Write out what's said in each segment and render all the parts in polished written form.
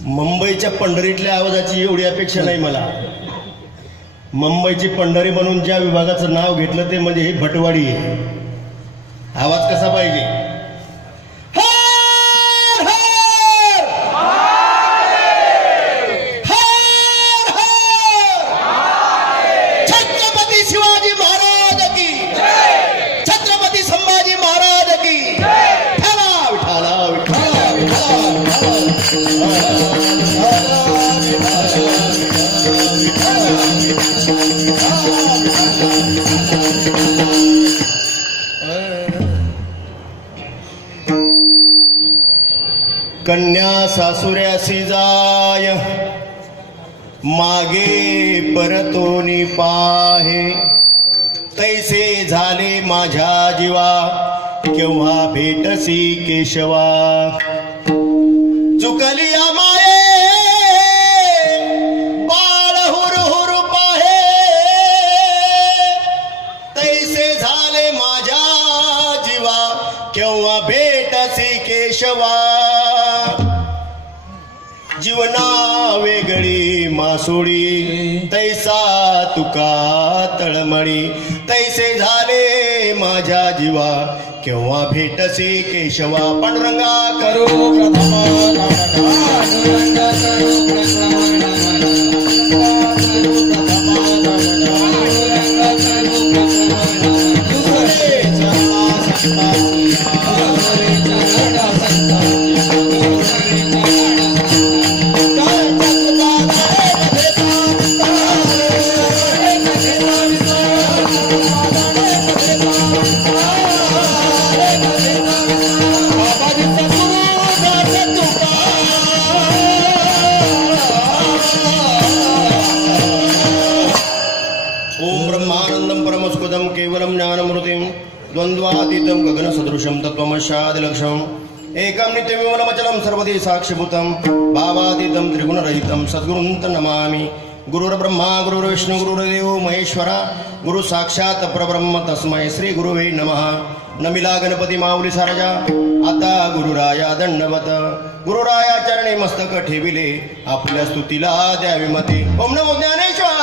मुंबईच्या पंढरीतल्या आवाजाची एवढी अपेक्षा नाही मला. मुंबईची पंढरी म्हणून ज्या विभागाचं नाव घेतलं ते म्हणजे ही भटवाडी आहे. आवाज कसा पाहिजे? कन्या सासुऱ्यासी जाय मागे परतोनी पाहे तैसे झाले माझ्या जीवा केव्हा भेटसी केशवा चुकली माये बाळ हुर हुर पाहे तैसे झाले माझ्या जीवा केव्हा भेटसी केशवा जीवना वेगळी मासोळी तैसा तुका तळमळी तैसे झाले माझ्या जीवा केव्हा भेटसी केशवा पांडुरंगा करू केवलम ज्ञानमृतिम द्वंद्वातीतम गगन सदृशम तत्वमशादिलक्षम एकम नित्यविमलमचलम सर्वदे साक्षिभूतम भावातीतम त्रिगुणरहितम सद्गुरुं नमामि गुरुर्ब्रह्मा गुरुर्विष्णु गुरुर्देव महेश्वरा गुरु साक्षात परब्रह्म तस्मै श्री गुरुवे नमः नमिला गणपती माऊली सारजा आता गुरुराया दंडवत गुरुराया चरणी मस्तक ठेविले आपल्या स्तुतीला द्यावी मते ओम नमो ज्ञानेश्वरा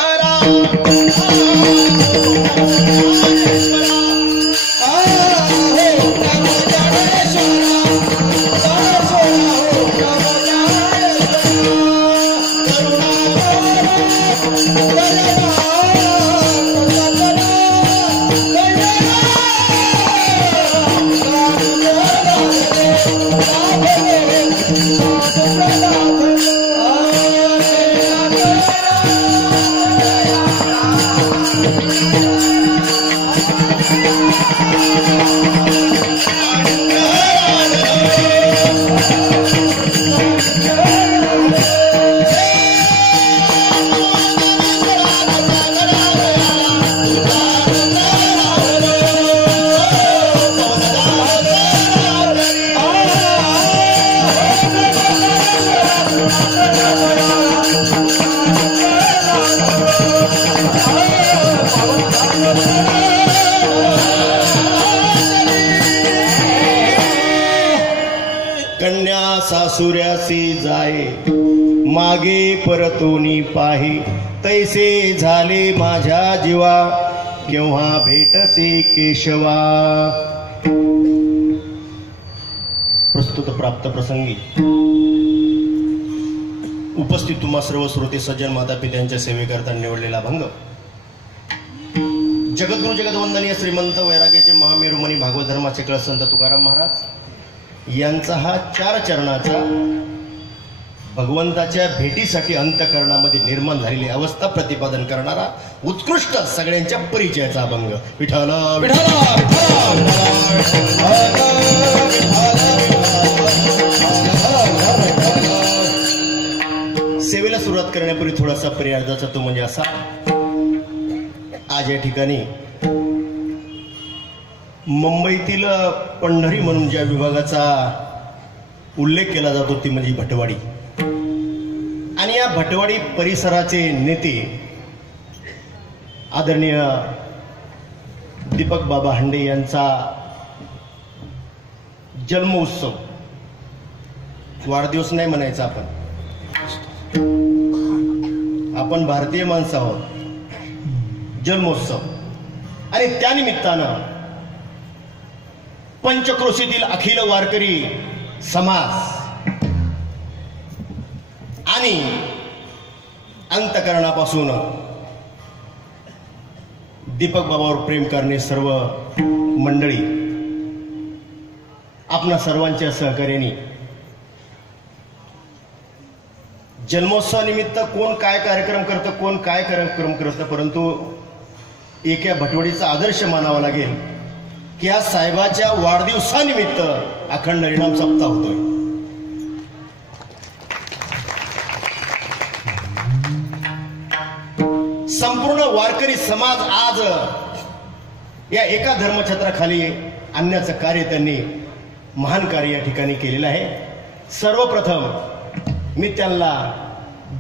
सासुऱ्यासी जाये मागे परतोनी पाही तैसे झाले माझ्या जीवा केव्हा भेटसे केशवा. प्रस्तुत प्राप्त प्रसंगी उपस्थित तुम्हा सर्व श्रोते सज्जन माता पित्यांच्या सेवेकरता निवडलेला भंग जगद्गुरु जगदवंदनीय श्रीमंत वैराग्याचे महामेरुमणी भागवत धर्माचे कळसंत तुकाराम महाराज यांचा हा 4 चरणाचा भगवंताच्या भेटीसाठी अंतःकरणामध्ये निर्माण झालेली अवस्था प्रतिपादन करणारा उत्कृष्ट सगळ्यांच्या परिचयाचा अभंग. विठ्ठल सेवेला सुरुवात करण्यापूर्वी थोडासा पर्यायाचा तो म्हणजे असा, आज या ठिकाणी मुंबईतील पंढरी म्हणून ज्या विभागाचा उल्लेख केला जातो ती म्हणजे भटवाडी. आणि या भटवाडी परिसराचे नेते आदरणीय दीपक बाबा हंडे यांचा जन्मोत्सव, वाढदिवस नाही म्हणायचा, आपण भारतीय माणसं आहोत, जन्मोत्सव. आणि त्यानिमित्तानं पंचक्रोशीतील अखिल वारकरी समाज आणि अंतःकरणापासून दीपक बाबावर प्रेम करणे सर्व मंडळी आपणा सर्वांच्या सहकार्याने जन्मोत्सवानिमित्त कोण काय कार्यक्रम करतं, कोण काय कार्यक्रम करतं, परंतु एका भटवडीचा आदर्श मानावा लागेल की आज साहेबाच्या वाढदिवसानिमित्त अखंड हरिनाम सप्ताह होतोय. संपूर्ण वारकरी समाज आज या एका धर्मछत्राखाली आणण्याचं कार्य त्यांनी महान कार्य या ठिकाणी केलेलं आहे. सर्वप्रथम मी त्यांना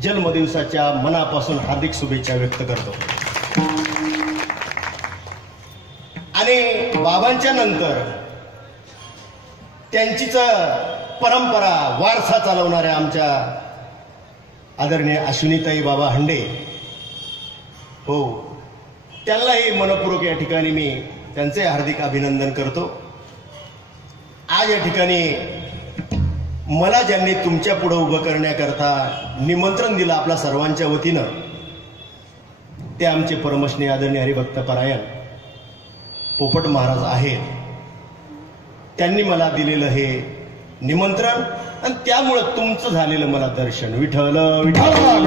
जन्मदिवसाच्या मनापासून हार्दिक शुभेच्छा व्यक्त करतो. आणि बाबांच्या नंतर त्यांचीच परंपरा वारसा चालवणाऱ्या आमच्या आदरणीय अश्विनीताई बाबा हंडे, हो, त्यांनाही मनपूर्वक या ठिकाणी मी त्यांचे हार्दिक अभिनंदन करतो. आज या ठिकाणी मला ज्यांनी तुमच्या पुढे उभं करण्याकरता निमंत्रण दिलं आपल्या सर्वांच्या वतीनं, ते आमचे परमश्री आदरणीय हरिभक्त परायण पोपट महाराज आहेत. त्यांनी मला दिलेलं हे निमंत्रण आणि त्यामुळं तुमचं झालेलं मला दर्शन. विठ्ठल विठ्ठल.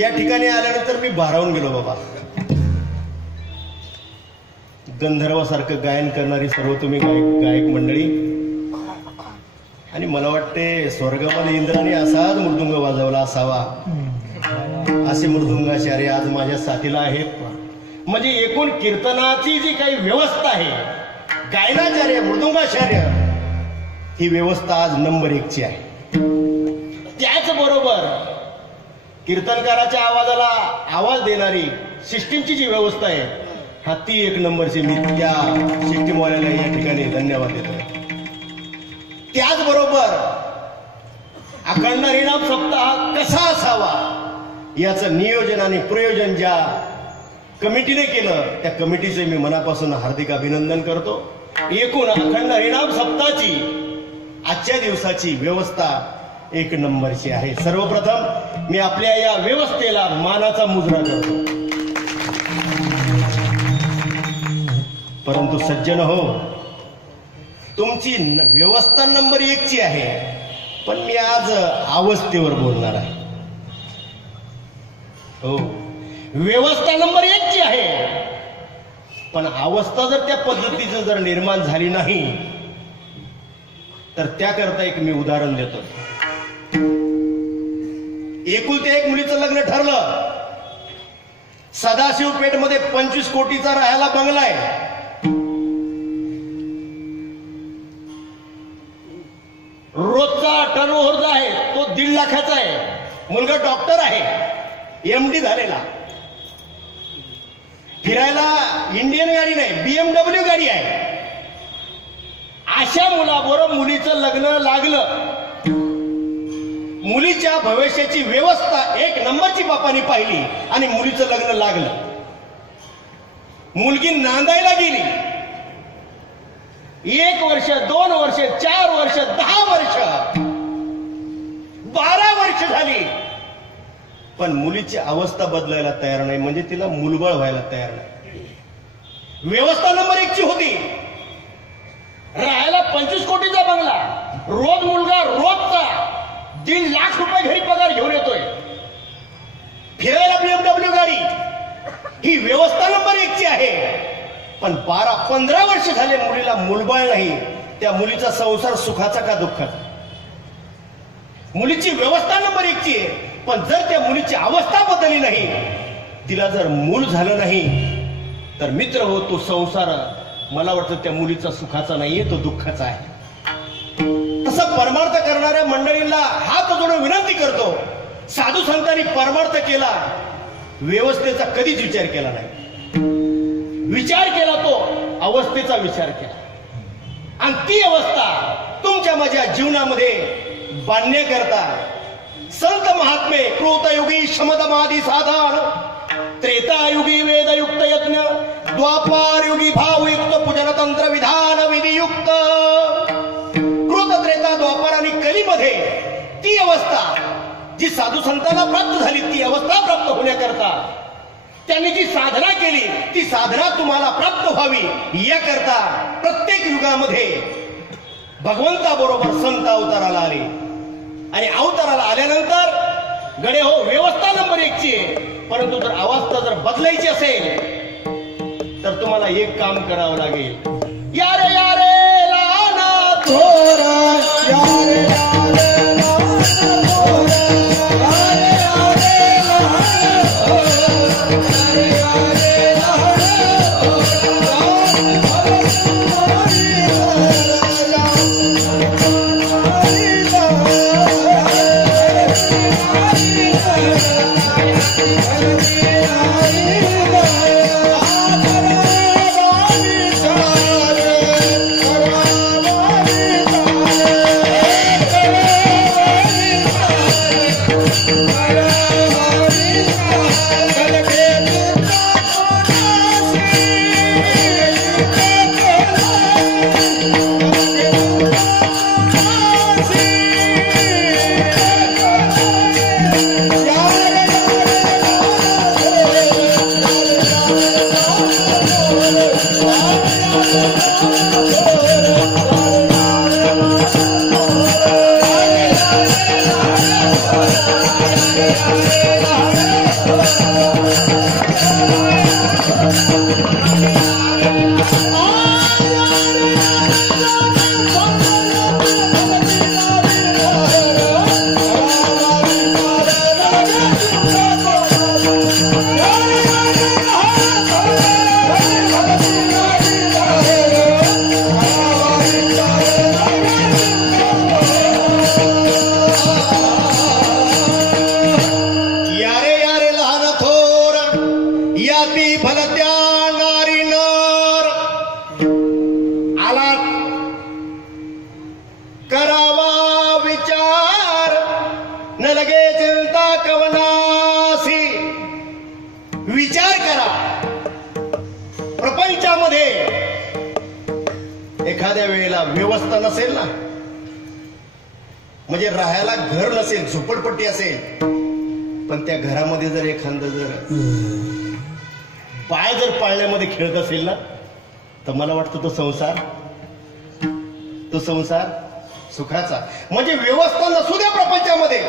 या ठिकाणी आल्यानंतर मी भारावून गेलो बाबा. गंधर्वासारखं गायन करणारी सर्व तुम्ही गायक मंडळी, आणि मला वाटते स्वर्गामध्ये इंद्राने असाच मृदुंग वाजवला असावा असे मृदुंगाचार्य आज माझ्या साथीला आहेत. म्हणजे एकूण कीर्तनाची जी काही व्यवस्था आहे, गायनाचार्य मृदुंगाचार्य, ही व्यवस्था आज नंबर 1 ची आहे. त्याचबरोबर कीर्तनकाराच्या आवाजाला आवाज देणारी सिस्टीमची जी व्यवस्था आहे, हा ती 1 नंबरची. मी त्या सिस्टीमवाल्याला या ठिकाणी धन्यवाद देतो. त्याचबरोबर अखंड हरिनाम सप्ताह कसा असावा याचं नियोजन आणि प्रयोजन ज्या कमिटीने केलं, त्या कमिटीचे मी मनापासून हार्दिक अभिनंदन करतो. एकूण अखंड हरिनाम सप्ताहाची आजच्या दिवसाची व्यवस्था 1 नंबरची आहे. सर्वप्रथम मी आपल्या या व्यवस्थेला मानाचा मुजरा करतो. परंतु सज्जन हो, तुमची व्यवस्था नंबर 1 ची आहे, पण मी आज अवस्थेवर बोलणार आहे. हो, व्यवस्था नंबर 1 ची आहे, पण अवस्था जर त्या पद्धतीचं जर निर्माण झाली नाही तर त्याकरता एक मी उदाहरण देतो. एकुलत्या 1 मुलीचं लग्न ठरलं. सदाशिव पेठमध्ये 25 कोटीचा राहायला बंगला आहे. रोजचा टर्नओव्हर जो आहे तो 1.5 लाखाचा आहे. मुलगा डॉक्टर आहे, MD झालेला. फिरायला इंडियन गाडी नाही, BMW गाडी आहे. अशा मुलाबरोबर मुलीचं लग्न लागलं. मुलीच्या भविष्याची व्यवस्था 1 नंबरची बापाने पाहिली आणि मुलीचं लग्न लागलं. मुलगी नांदायला गेली. 1 वर्ष, 2 वर्ष, 4 वर्ष, 10 वर्ष, 12 वर्ष झाली, पण मुलीची अवस्था बदलायला तयार नाही. म्हणजे तिला मुलबाळ व्हायला तयार नाही. व्यवस्था नंबर 1 ची होती. राहायला 25 कोटीचा बंगला, रोज मुलगा रोजचा 1.5 लाख रुपये घरी पगार घेऊन येतोय. फिरायला BMW गाडी, ही व्यवस्था नंबर 1 ची आहे. पण 12-15 वर्ष झाले मुलीला मुलबाळ नाही. त्या मुलीचा संसार सुखाचा का दुःखाचा? मुलीची व्यवस्था नंबर 1 ची आहे, पण जर त्या मुलीची अवस्था बदलली नाही, तिला जर मूल झालं नाही, तर मित्र हो, तो संसार मला वाटतं त्या मुलीचा सुखाचा नाहीये, तो दुःखाचा आहे. तसं परमार्थ करणाऱ्या मंडळींना हात जोडून विनंती करतो, साधू संतांनी परमार्थ केला, व्यवस्थेचा कधीच विचार केला नाही. विचार केला तो अवस्थेचा विचार केला. आणि ती अवस्था तुमच्या माझ्या जीवनामध्ये बांधण्याकरता संत महात्मे कृतयुगी शमदमादी साधन, त्रेतायुगी वेदयुक्त यज्ञ, द्वापारयुगी भावयुक्त पूजन तंत्र विधान विधियुक्त, कृत त्रेता द्वापार आणि कलीमध्ये ती अवस्था जी साधू संतांना प्राप्त झाली, ती अवस्था प्राप्त होण्याकरता त्यांनी जी साधना केली, ती साधना तुम्हाला प्राप्त व्हावी याकरता प्रत्येक युगामध्ये भगवंताबरोबर संत अवताराला आले आणि अवताराला आल्यानंतर गडे हो व्यवस्था नंबर 1 ची आहे, परंतु जर अवस्था जर बदलायची असेल तर तुम्हाला एक काम करावं लागेल. यारे यारे लहाना थोरा, यारे यारे लहाना थोरा, यारे यारे लहाना थोरा, यारे यारे विचार करा. प्रपंचामध्ये एखाद्या वेळेला व्यवस्था नसेल ना, म्हणजे राहायला घर नसेल, झोपडपट्टी असेल, पण त्या घरामध्ये जर एखादं जर पाय जर पाळण्यामध्ये खेळत असेल ना, तर मला वाटतं तो संसार सुखाचा. म्हणजे व्यवस्था नसू द्या प्रपंचामध्ये,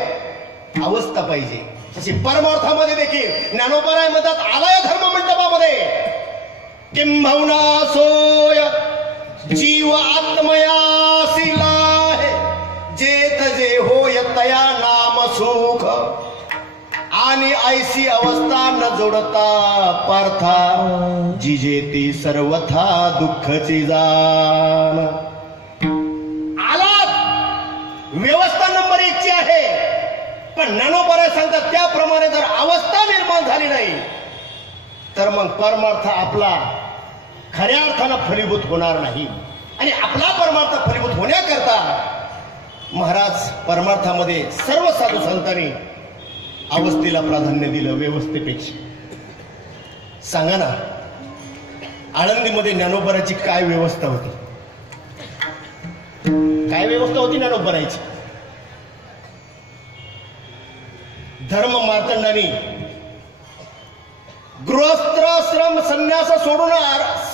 अवस्था पाहिजे. तशी परमार्थामध्ये देखील ज्ञानोबराय म्हणतात, आलाय धर्म मंडपामध्ये किंबहुना सोय जीव आत्मयासी लाहे, जेत जे होय तया नाम सुख, आणि ऐसी अवस्था न जोडता पार्था, जिजेती सर्वथा दुःखची जाण. आलात व्यवस्था नंबर 1 ची आहे, पण ज्ञानोबराय सांगतात त्याप्रमाणे जर अवस्था निर्माण झाली नाही तर मग परमार्थ आपला खऱ्या अर्थानं फलीभूत होणार नाही. आणि आपला परमार्थ फलीभूत होण्याकरता महाराज परमार्थामध्ये सर्व साधू संतांनी अवस्थेला प्राधान्य दिलं व्यवस्थेपेक्षा. सांगा ना, आळंदीमध्ये ज्ञानोबराची काय व्यवस्था होती? काय व्यवस्था होती ज्ञानोबराची? धर्म मार्तंडांनी गृहस्थाश्रम संन्यास सोडून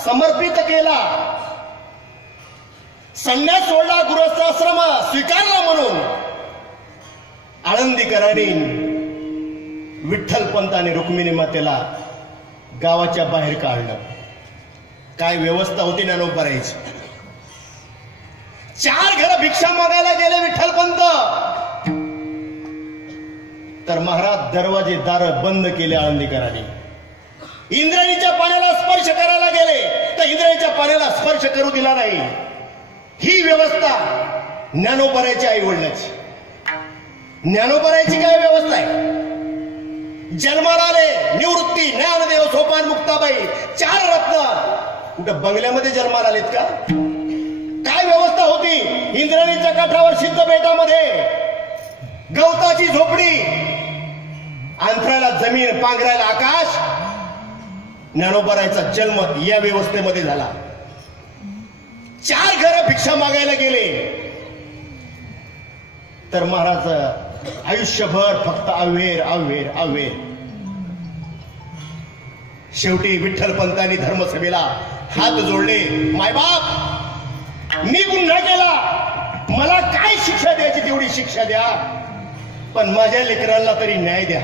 समर्पित केला. संन्यास सोडला, गृहस्थाश्रम स्वीकारला म्हणून आळंदीकरांनी विठ्ठलपंत आणि रुक्मिणी मातेला गावाच्या बाहेर काढलं. काय व्यवस्था होती ज्ञानोबराची? 4 घर भिक्षा मागायला गेले विठ्ठलपंत, तर महाराज दरवाजे दार बंद केले आळंदीकरांनी. इंद्रायणीच्या पाण्याला स्पर्श करायला गेले तर इंद्रायणीच्या पाण्याला स्पर्श करू दिला नाही. ही व्यवस्था ज्ञानोबराची आई वडिलाची. ज्ञानोबराची काय व्यवस्था आहे? जन्माला आले, निवृत्ती, ज्ञानदेव, सोपान, मुक्ताबाई, 4 रत्न. कुठं बंगल्यामध्ये जन्माला आलेत का? काय व्यवस्था होती? इंद्रायणीच्या काठावर सिद्ध बेटामध्ये गवताची झोपडी, अंतराला जमीन, पांघरायला आकाश. ज्ञानोबरायचा जन्म या व्यवस्थेमध्ये झाला. 4 घर भिक्षा मागायला गेले तर महाराज आयुष्यभर फक्त अव्हेर अव्हेर अव्हेर. शेवटी विठ्ठलपंतांनी धर्मसभेला हात जोडले. मायबाप, मी गुन्हा केला, मला काय शिक्षा द्यायची तेवढी शिक्षा द्या, पण माझ्या लेकरांना तरी न्याय द्या.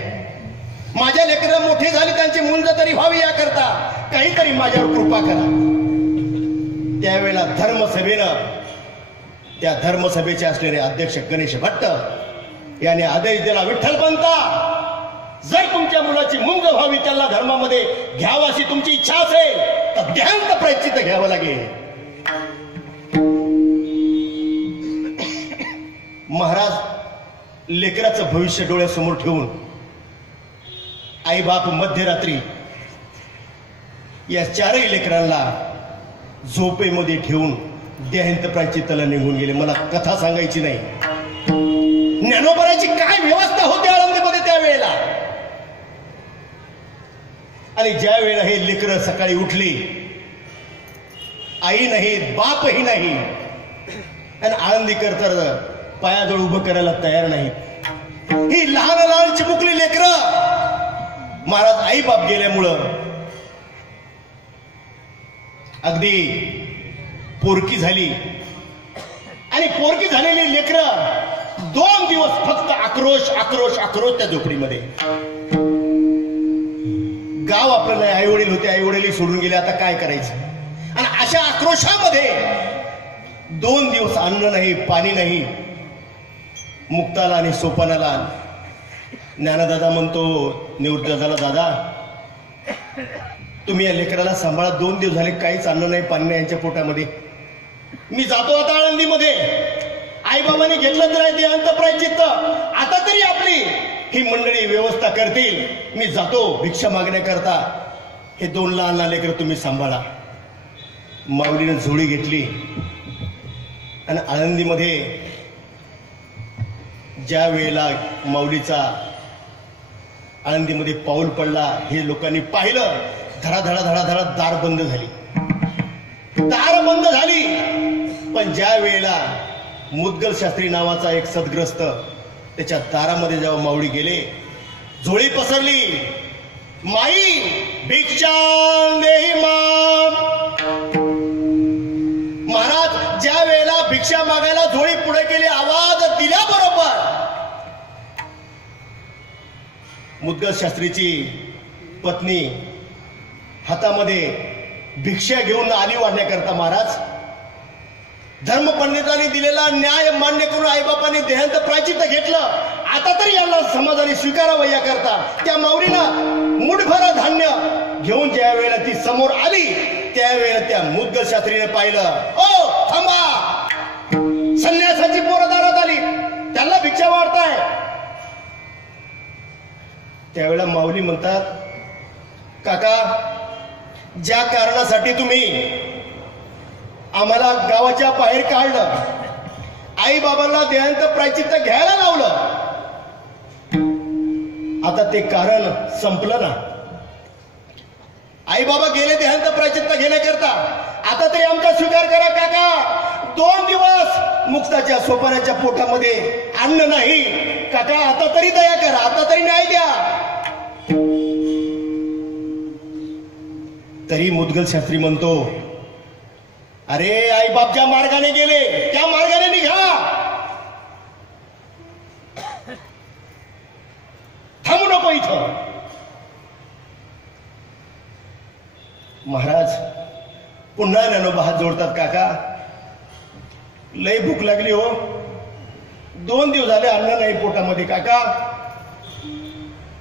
माझ्या लेकरं मोठे झाले, त्यांची मुंज तरी व्हावी याकरता काहीतरी माझ्यावर कृपा करा. त्यावेळेला धर्मसभेनं, त्या धर्मसभेचे असलेले अध्यक्ष गणेश भट्ट याने आदेश दिला, विठ्ठलपंता, जर तुमच्या मुलाची मुंग व्हावी, त्याला धर्मामध्ये घ्यावं अशी तुमची इच्छा असेल तर देहांत प्रायश्चित्त घ्यावं लागेल. महाराज लेकराचं भविष्य डोळ्यासमोर ठेवून आई बाप मध्यरात्री या चारही लेकरांना झोपेमध्ये ठेवून देहांत प्रायश्चित्ताला निघून गेले. मला कथा सांगायची नाही, ज्ञानोबराची काय व्यवस्था होती आळंदीमध्ये त्यावेळेला. आणि ज्या वेळेला हे लेकरं सकाळी उठली, आई नाही, बापही नाही, आणि आळंदीकर तर पायाजवळ उभं करायला तयार नाहीत. ही लहान लहान चिमुकली लेकरं महाराज आई बाप गेल्यामुळं अगदी पोरकी झाली. आणि पोरकी झालेली लेकरं 2 दिवस फक्त आक्रोश आक्रोश आक्रोश त्या झोपडीमध्ये. गाव आपलं नाही, आई वडील होते, आई वडील सोडून गेले, आता काय करायचं. आणि अशा आक्रोशामध्ये 2 दिवस अन्न नाही, पाणी नाही. मुक्ताला आणि सोपानाला ज्ञानदादा म्हणतो निवृत्तदादाला, दादा तुम्ही या लेकराला सांभाळा, 2 दिवस झाले काहीच अन्न नाही, पाणी नाही यांच्या पोटामध्ये. मी जातो आता आळंदीमध्ये, आई बाबांनी घेतलं तर देहांत प्रायश्चित्त, आता तरी आपली ही मंडळी व्यवस्था करतील. मी जातो भिक्षा मागण्याकरता, हे 2 लहान लहान लेकरं तुम्ही सांभाळा. माऊलीने झोळी घेतली आणि आळंदीमध्ये ज्या वेळेला माऊलीचा आळंदीमध्ये पाऊल पडला, हे लोकांनी पाहिलं. धडाधडा धडाधडा दार बंद झाली, दार बंद झाली. पण ज्या वेळेला मुद्गल शास्त्री नावाचा एक सद्ग्रस्त त्याच्या दारामध्ये जेव्हा माऊली गेले, झोळी पसरली, माई भिक्षां देहि माम. महाराज ज्या वेळेला भिक्षा मागायला झोळी पुढे केली, आवाज दिल्याबरोबर मुद्गल शास्त्रीची पत्नी हातामध्ये भिक्षा घेऊन आली वाढण्याकरता. महाराज धर्मपंडितांनी दिलेला न्याय मान्य करून आईबापांनी देहांत प्रायश्चित्त घेतलं. आता तरी याला समाजाने स्वीकारावं याकरता त्या माऊलीनं मुठभर धान्य घेऊन ज्या वेळेला ती समोर आली, त्यावेळेला त्या मुद्गल शास्त्रीने पाहिलं, ओ थांबा, संन्यासाची पोरं दारात आली, त्यांना भिक्षा वाढताय. त्यावेळेला माऊली म्हणतात, काका ज्या कारणासाठी तुम्ही आम्हाला गावाच्या बाहेर काढलं, आई बाबांना देहांत प्रायश्चित्त घ्यायला लावलं, आता ते कारण संपलं ना. आई बाबा गेले देहांत प्रायश्चित्त घेण्याकरता, आता तरी आमचा स्वीकार करा काका. 2 दिवस मुक्ताच्या सोपानाच्या पोटामध्ये अन्न नाही काका, आता तरी दया करा, आता तरी न्याय द्या. तरी मुद्गल शास्त्री म्हणतो, अरे आई बाप ज्या मार्गाने गेले त्या मार्गाने निघा, थांबू नको इथं. महाराज पुन्हा ज्ञानोबा हात जोडतात, काका लय भूक लागली हो, 2 दिवस झाले अन्न नाही पोटामध्ये. काका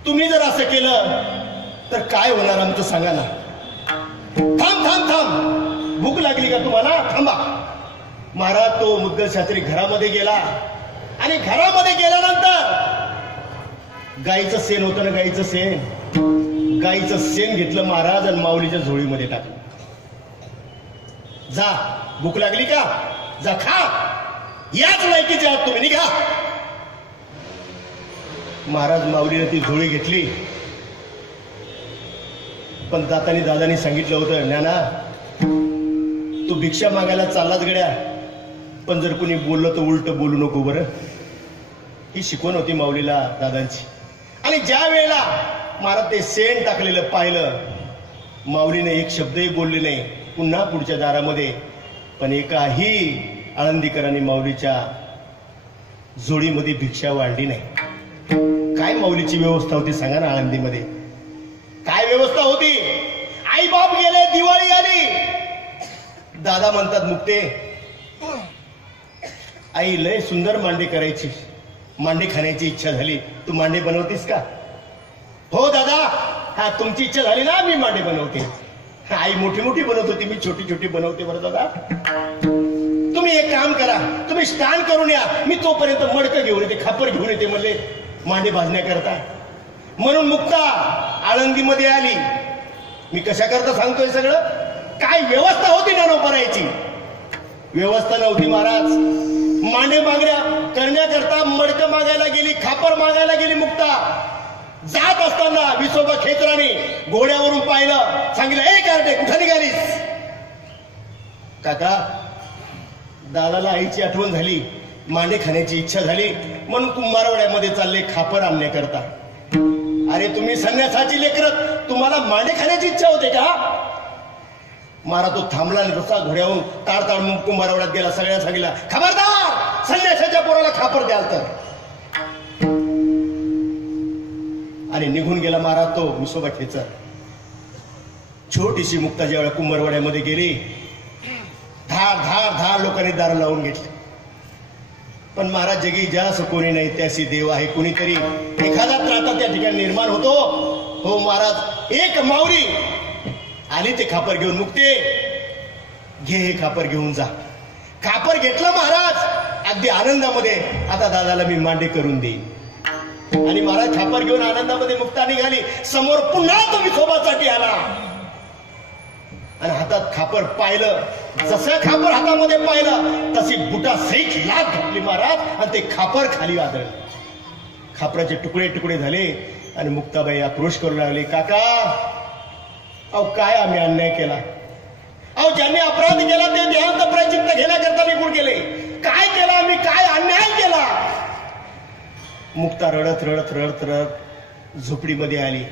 तुम्ही जर असं केलं तर काय होणार आमचं सांगा ना. थांब थांब थांब, भूक लागली का तुम्हाला, थांबा. महाराज तो मुद्गल शास्त्री घरामध्ये गेला आणि घरामध्ये गेल्यानंतर गाईचं शेण होतं ना, गाईचं शेण, गाईचं शेण घेतलं महाराज आणि माऊलीच्या झोळीमध्ये टाकलं. जा, भूक लागली का, जा खा, याच लायकीचे आहात तुम्ही, निघा. महाराज माऊलीने ती झोळी घेतली, पण जाताना दादानी सांगितलं होतं, ज्ञाना तू भिक्षा मागायला चाललाच गड्या, पण जर कोणी बोललं तर उलट बोलू नको बरं. ही शिकवण होती माऊलीला दादांची. आणि ज्या वेळेला महाराज ते शेण टाकलेलं पाहिलं, माऊलीने एक शब्दही बोलले नाही. पुन्हा पुढच्या दारामध्ये, पण एकाही आळंदीकरांनी माऊलीच्या जोडीमध्ये भिक्षा वाढली नाही। काय माऊलीची व्यवस्था होती सांगा ना आळंदीमध्ये? काय व्यवस्था होती? आई बाप गेले, दिवाळी आली, दादा म्हणतात मुक्ते आई लय सुंदर मांडे करायची, मांडे खाण्याची इच्छा झाली, तू मांडे बनवतीस का? हो दादा, हा तुमची इच्छा झाली ना, मी मांडे बनवते। आई मोठी मोठी बनवत होती, मी छोटी छोटी बनवते बरं दादा। तुम्ही एक काम करा, तुम्ही स्टांड करून या, मी तोपर्यंत मडकं घेऊन येते, खापर घेऊन येते म्हणले मांडे भाजण्याकरता। म्हणून मुक्ता आळंदीमध्ये आली। मी कशा करता सांगतोय सगळं? काय व्यवस्था होती ज्ञानोबारायची? व्यवस्था नव्हती महाराज। मांडे मागण्या करण्याकरता मडकं मागायला गेली, खापर मागायला गेली मुक्ता। जात असताना विसोबा खेचराने घोड्यावरून पाहिलं, सांगितलं ए कारटे कुठे निघालीस? काका दादाला आईची आठवण झाली, मांडे खाण्याची इच्छा झाली, म्हणून कुंभारवाड्यामध्ये चालले खापर आणण्याकरता। अरे तुम्ही संन्यासाची लेकरं, तुम्हाला मांडे खाण्याची इच्छा होते का? मारा तो थांबला आणि रस्ता घोड्यावरून ताडताड कुंभारवाड्यात गेला, सगळ्यांना सांगितलं खबरदार संन्यासाच्या पोराला खापर द्याल तर, आणि निघून गेला महाराज तो विसोबा खेचर। छोटीशी मुक्ता ज्यावेळेला कुंभारवाड्यामध्ये गेली, धार धार धार लोकांनी दार लावून घेतले। पण महाराज जगी ज्यास कोणी नाही त्याशी देव आहे, कोणीतरी एखादा त्राता त्या ठिकाणी निर्माण होतो। हो महाराज, एक माऊली आली ते खापर घेऊन, मुक्ते घे हे खापर घेऊन जा। खापर घेतलं महाराज अगदी आनंदामध्ये, आता दादाला मी मांडे करून देईन। आणि महाराज खापर घेऊन आनंदामध्ये मुक्ता निघाली। समोर पुन्हा तो विठोबासाठी आला आणि हातात खापर पाहिलं, जसं खापर हातामध्ये पाहिलं तशी बुटा सहित लाथ घातली महाराज, आणि ते खापर खाली आदळलं। खापराचे तुकडे तुकडे झाले आणि मुक्ताबाई आक्रोश करू लागली, काका अहो काय आम्ही अन्याय केला? अहो ज्यांनी अपराध केला ते देहांत प्रायचित्त घेण्याकरता निघून गेले। काय केला आम्ही? काय अन्याय केला? मुक्ता रडत रडत रडत रडत झोपडीमध्ये आली।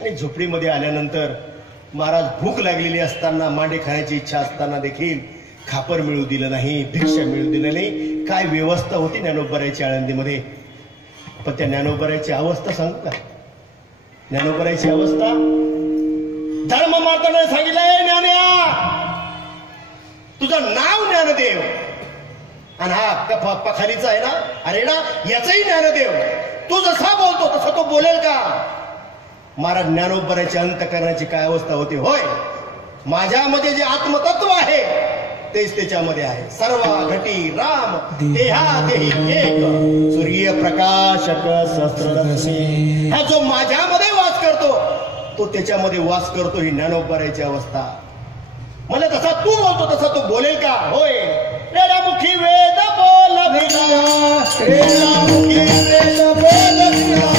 आणि झोपडीमध्ये आल्यानंतर महाराज भूक लागलेली असताना, मांडे खाण्याची इच्छा असताना देखील खापर मिळू दिलं नाही, भिक्षा मिळू दिलं नाही। काय व्यवस्था होती ज्ञानोबारायची आळंदीमध्ये? पण त्या ज्ञानोबारायची अवस्था सांगू का? ज्ञानोबारायची अवस्था धर्म मार्तंडाने सांगितलंय, ज्ञान्या तुझं नाव ज्ञानदेव, आणि हा पखालीचा आहे ना, अरे ना याचाही ज्ञानदेव। तू जसा बोलतो तसा तो बोलेल का? महाराज ज्ञानोबारायची अंतःकरणाची काय अवस्था होती? होय, माझ्यामध्ये जे आत्मतत्व आहे तेच त्याच्यामध्ये आहे। सर्व घटी राम देहा देही एक, सूर्य प्रकाशक सहस्रदर्शी। हा जो माझ्यामध्ये वास करतो तो त्याच्यामध्ये वास करतो, ही ज्ञानोबारायची अवस्था। मला तसा तू बोलतो तसा तो बोलेल का? होय, रेडामुखी वेद बोलविला, रेडामुखी वेद बोलविला,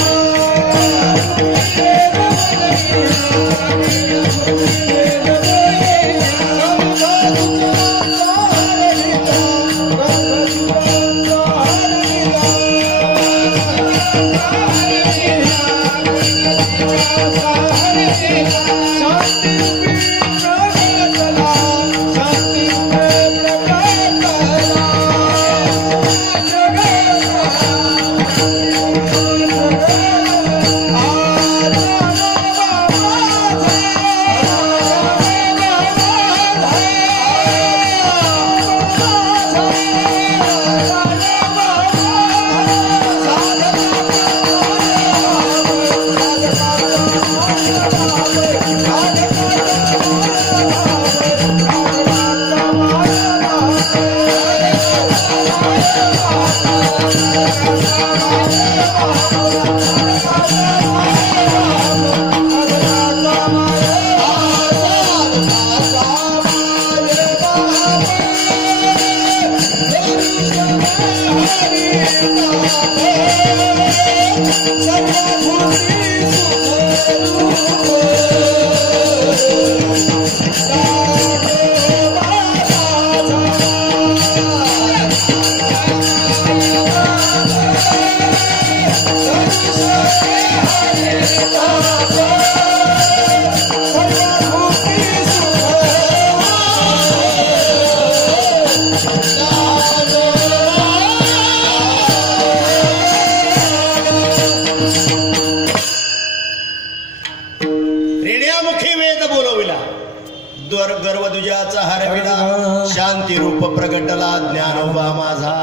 रूप प्रगटला ज्ञानोबा माझा.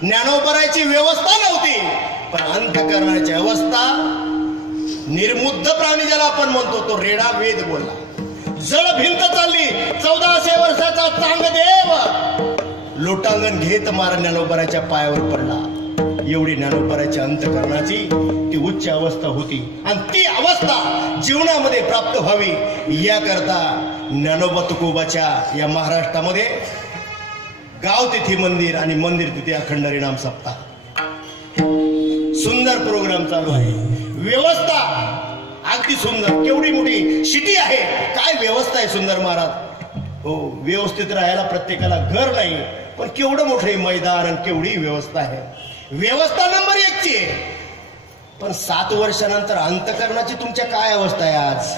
ज्ञानोबराची व्यवस्था नव्हती, पण अंतःकरणाची अवस्था निर्मुद्ध प्राणी ज्याला आपण म्हणतो तो रेडा वेद बोलला. जळ भिंत चालली. 1400 वर्षाचा चांगदेव लोटांगण घेत मार ज्ञानोबराच्या पायावर पडला. एवढी ज्ञानोबराच्या अंतःकरणाची ती उच्च अवस्था होती. आणि ती अवस्था जीवनामध्ये प्राप्त व्हावी याकरता ज्ञानोबा तुकोबाच्या या महाराष्ट्रामध्ये गाव तिथे मंदिर आणि मंदिर तिथे अखंड हरिनाम सप्ताह सुंदर प्रोग्राम चालू आहे. व्यवस्था अगदी सुंदर. केवढी मोठी सिटी आहे, काय व्यवस्था आहे सुंदर महाराज. हो, व्यवस्थित राहायला प्रत्येकाला घर नाही, पण केवढं मोठं मैदान आणि केवढी व्यवस्था आहे. व्यवस्था नंबर 1 ची आहे. पण 7 वर्षानंतर अंतःकरणाची तुमच्या काय अवस्था आहे आज.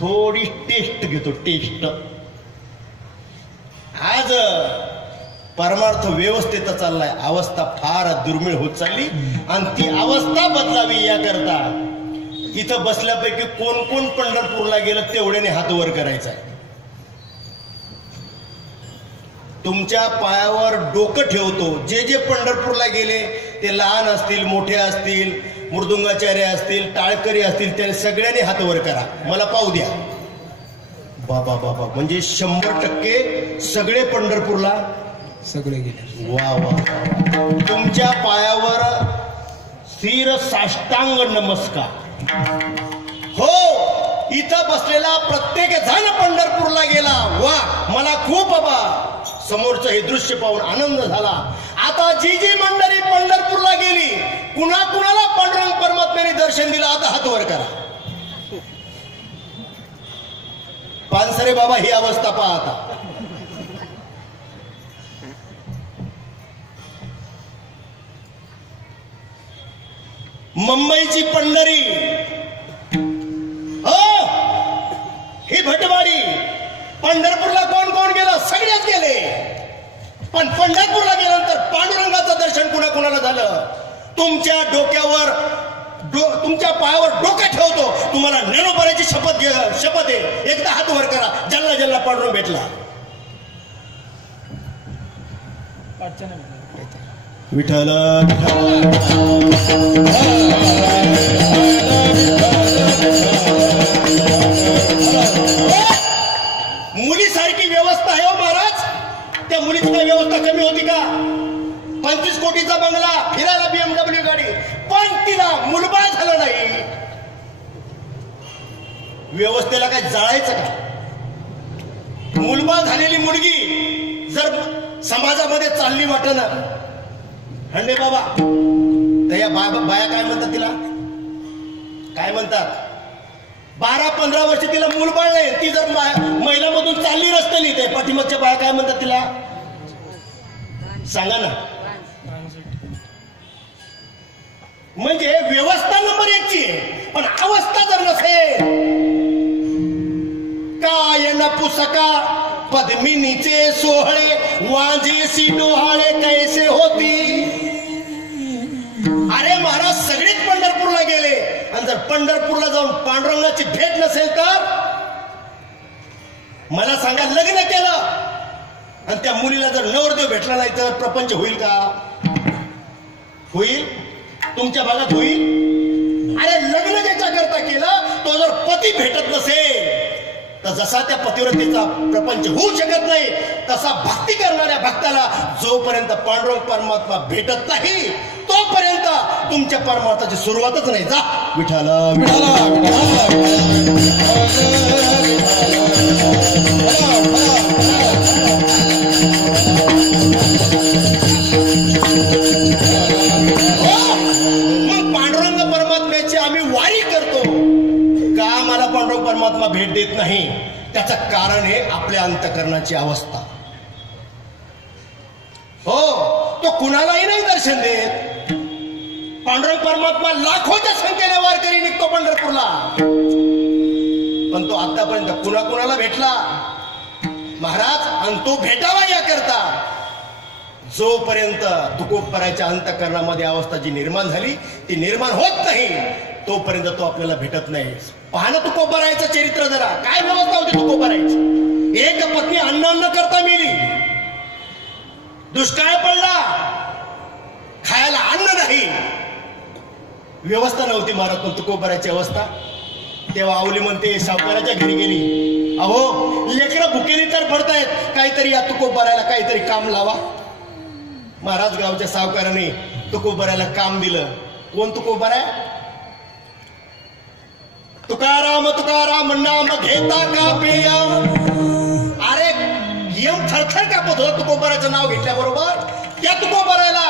थोडी टेस्ट घेतो, टेस्ट. आज परमार्थ व्यवस्थेत चाललाय. अवस्था फार दुर्मिळ होत चालली आणि ती अवस्था बदलावी याकरता इथं बसल्यापैकी कोण कोण पंढरपूरला गेलं तेवढ्याने हात वर करायचा आहे. तुमच्या पायावर डोकं ठेवतो. जे जे पंढरपूरला गेले ते लहान असतील, मोठे असतील, मृदुंगाचार्य असतील, टाळकरी असतील, त्या सगळ्यांनी हात वर करा. मला पाहू द्या. बाबा बाबा, म्हणजे 100% सगळे पंढरपूरला सगळे गेले. वा वा. तुमच्या पायावर स्थिर साष्टांग नमस्कार. हो, इथं बसलेला प्रत्येक जण पंढरपूरला गेला. वा, मला खूप बाबा समोरचं हे दृश्य पाहून आनंद झाला. आता जी जी मंडळी पंढरपूरला गेली, कुणा कुणाला पांडुरंग परमात्म्याने दर्शन दिलं, आता हात वर करा. पानसरे बाबा ही अवस्था पहा. आता मुंबईची पंढरी, हो ही भटवाडी. पंढरपूरला कोण कोण गेलं, सगळेच गेले. पण पंढरपूरला गेल्यानंतर पांडुरंगाचं दर्शन कुणा कुणाला झालं. तुमच्या डोक्यावर तुमच्या पायावर डोकं ठेवतो. तुम्हाला ज्ञानोबराची शपथ आहे. एकदा हात वर करा. ज्यांना ज्यांना पांडुरंग भेटला. विठ्ठल मुलीसारखी व्यवस्था आहे हो महाराज. त्या मुलीची काय व्यवस्था कमी होती का. 25 कोटीचा बंगला, फिरायला BMW गाडी, पण तिला मुलबाळ झालं नाही. व्यवस्थेला काय जाळायचं का. मुलबाळ झालेली मुलगी जर समाजामध्ये चालली वाटणं, हंडे बाबा, तर या बाया काय म्हणतात तिला, काय म्हणतात. 12-15 वर्ष तिला मूलबाळ नाही. ती जर महिलामधून चालली रस्त्याने, ते पाठीमागच्या बाया काय म्हणतात तिला, सांगा ना. म्हणजे व्यवस्था नंबर 1 ची आहे, पण अवस्था जर नसेल. काय न पुसका पद्मिनीचे सोहळे, वांजेसी डोहाळे कैसे होती. अरे महाराज, सगळेच पंढरपूरला गेले आणि जर पंढरपूरला जाऊन पांडुरंगाची भेट नसेल तर मला सांगा, लग्न केलं आणि त्या मुलीला जर नवरदेव भेटला नाही तर प्रपंच होईल का. होईल. तुमच्या भागात होईल. अरे लग्न ज्याच्या करता केलं तो जर पती भेटत नसेल तर जसा त्या पतिव्रतेचा प्रपंच होऊ शकत नाही, तसा भक्ती करणाऱ्या भक्ताला जोपर्यंत पांडुरंग परमात्मा भेटत नाही तोपर्यंत तुमच्या परमार्थाची सुरुवातच नाही. जा विठ्ठल मग पांडुरंग परमात्म्याची आम्ही वारी करतो का. आम्हाला पांडुरंग परमात्मा भेट देत नाही, त्याचं कारण आहे आपल्या अंतःकरणाची अवस्था. हो, तो कुणालाही नाही दर्शन देत. पांडुरंग परमात्मा लाखोच्या संख्येने वारकरी निघतो पंढरपूरला, पण तो आतापर्यंत कुणाकुणाला भेटला महाराज. आणि तो भेटावा याकरता जोपर्यंत तुकोबराच्या अंतःकरणामध्ये अवस्था जी निर्माण झाली ती निर्माण होत नाही तोपर्यंत तो आपल्याला भेटत नाही. पाहणं तुकोबरायचं चरित्र जरा, काय व्यवस्था होती तुकोबरायची. एक पत्नी अन्न न करता मेली, दुष्काळ पडला, खायला अन्न नाही, व्यवस्था नव्हती महाराज. पण तुकोबाराची अवस्था. तेव्हा आवली म्हणते सावकाराच्या घरी गेली, अहो लेकरं भुकेली तर पडतायत, काहीतरी या तुकोबाराला काहीतरी काम लावा. महाराज गावच्या सावकाराने तुकोबाराला काम दिलं. कोण तुकोबारा? तुकाराम तुकाराम नाम घेता का पेय. अरे यम थरथर कापत होता तुकोबाराचं नाव घेतल्याबरोबर. त्या तुकोबाराला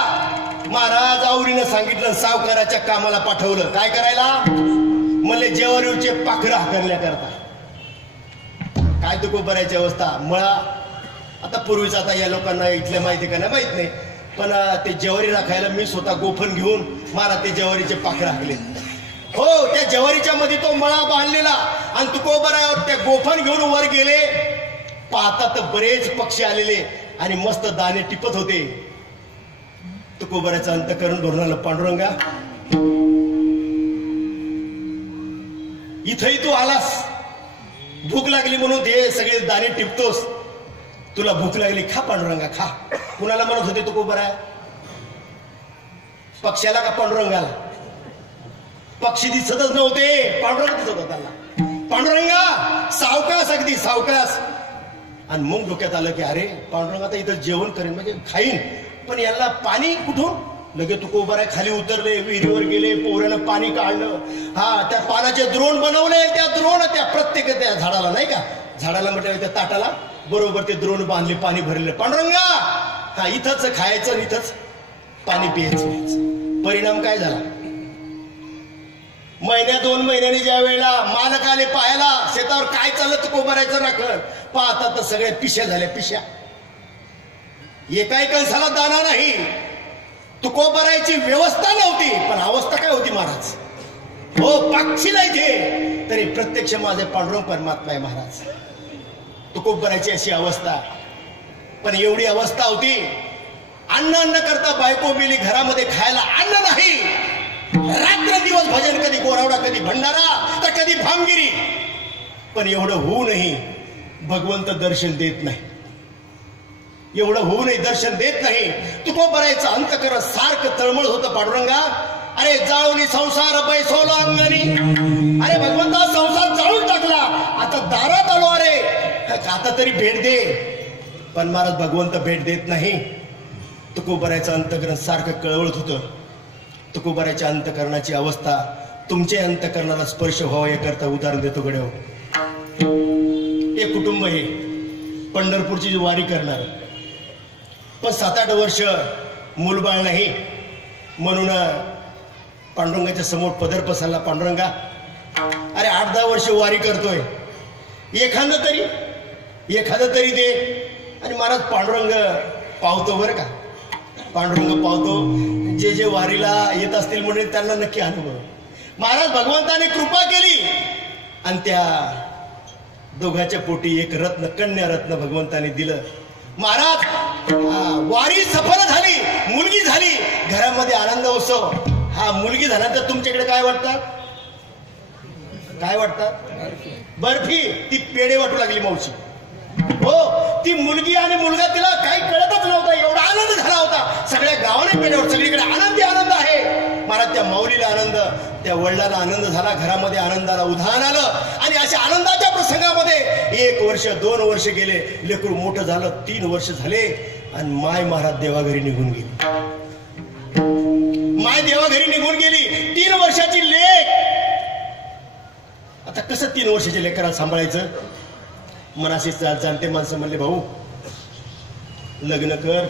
महाराज आवरीनं सांगितलं, सावकाराच्या कामाला पाठवलं. काय करायला? मले जेवारीवरचे पाखरं हाकरण्याकरता. काय तुकोबाराची अवस्था. मळा आता पूर्वीच, आता या लोकांना इथल्या माहिती का नाही माहित नाही, पण ते ज्वारी राखायला मी स्वतः गोफण घेऊन महाराज ते ज्वारीचे पाखरं हाकले. हो, त्या ज्वारीच्या मध्ये तो मळा बांधलेला आणि तुकोबारावर त्या गोफण घेऊन वर गेले. पाहता तर बरेच पक्षी आलेले आणि मस्त दाणे टिपत होते. तुकोबाराचं अंतःकरण धोरणाला, पांडुरंगा इथंही तू आलास, भूक लागली म्हणून ते सगळे दाणे टिपतोस. तुला भूक लागली, खा पांडुरंगा खा. कुणाला म्हणत होते तुकोबारा? पक्षाला का पांडुरंगाला? पक्षी दिसतच नव्हते, पांडुरंग दिसत होता त्यांना. पांडुरंगा सावकाश, अगदी सावकाश. आणि मग डोक्यात आलं की अरे पांडुरंग आता इथं जेवण करेन म्हणजे खाईन, पण याला पाणी कुठून? लगेच तुकोबारा खाली उतरले, विहिरीवर गेले, पोऱ्यानं पाणी काढलं. हा, त्या पाण्याचे द्रोण बनवले. त्या द्रोण त्या प्रत्येक त्या झाडाला नाही का, झाडाला म्हटलं त्या ताटाला बरोबर ते द्रोण बांधले, पाणी भरले. पांडुरंगा हा इथंच खायचं आणि इथंच पाणी प्यायचं. परिणाम काय झाला? महिन्या 2 महिन्यांनी ज्या वेळेला मालक आले पाहायला शेतावर काय चाललं तुकोबाराचं राखण, पाहता तर सगळ्या पिश्या झाल्या. पिश्या, एकाही कणसाला दाना नाही. तुकोबाराची व्यवस्था नव्हती, पण अवस्था काय होती महाराज? हो, पक्षी नाही ते तरी प्रत्यक्ष माझे पांडुरंग परमात्मा आहे महाराज. तुकोबाराची अशी अवस्था. पण एवढी अवस्था होती, अन्न करता बायको मेली, घरामध्ये खायला अन्न नाही. रात्र दिवस भजन, कधी गोरावडा, कधी भंडारा, तर कधी भामगिरी. पण एवढं होऊनही भगवंत दर्शन देत नाही. एवढं होऊनही दर्शन देत नाही. तुकोबाराचं अंतःकरण सारखं तळमळ होतं. पांडुरंगा अरे जाळूनी संसार बैसवला अंगणी. अरे भगवंता संसार जाळून टाकला, आता दारात आलो, अरे आता तरी भेट दे. पण महाराज भगवंत भेट देत नाही. तुकोबाराचं अंतःकरण सारखं कळवळत होतं. तुकोबाराच्या अंतःकरणाची अवस्था तुमच्या अंतःकरणाला स्पर्श व्हावा याकरता उदाहरण देतो गड्या. एक कुटुंब हे पंढरपूरची जी वारी करणार, पण 7-8 वर्ष मूलबाळ नाही म्हणून पांडुरंगाच्या समोर पदर पसरला. पांडुरंगा अरे 8-10 वर्ष वारी करतोय, एखादं तरी दे. आणि महाराज पांडुरंग पावतो बरं का, पांडुरंग पावतो. जे वारीला येत असतील म्हणजे त्यांना नक्की अनुभव. महाराज भगवंताने कृपा केली आणि त्या दोघांच्या पोटी एक रत्न, कन्या रत्न भगवंताने दिलं. महाराज वारी सफल झाली, मुलगी झाली, घरामध्ये आनंद उत्सव. हा, मुलगी झाल्यानंतर तुमच्याकडे काय वाटतात? काय वाटतात? बर्फी. ती पेढे वाटू लागली मावशी. हो, ती मुलगी आणि मुलगा, तिला काही कळतच नव्हतं, एवढा आनंद झाला होता. सगळ्या गावाने पेढ्यावर, सगळीकडे आनंदी आनंद आहे. महाराज त्या माऊलीला आनंद, त्या वडिलाला आनंद झाला, घरामध्ये आनंदाला उधाण आलं. आणि अशा आनंदाच्या प्रसंगामध्ये 1 वर्ष 2 वर्ष गेले, लेकरू मोठं झालं, 3 वर्ष झाले आणि माय महाराज देवाघरी निघून गेली. माय देवाघरी निघून गेली. 3 वर्षाची लेक. आता कसं 3 वर्षाच्या लेकराला सांभाळायचं? मनाशी जाणते माणसं म्हणले, भाऊ लग्न कर,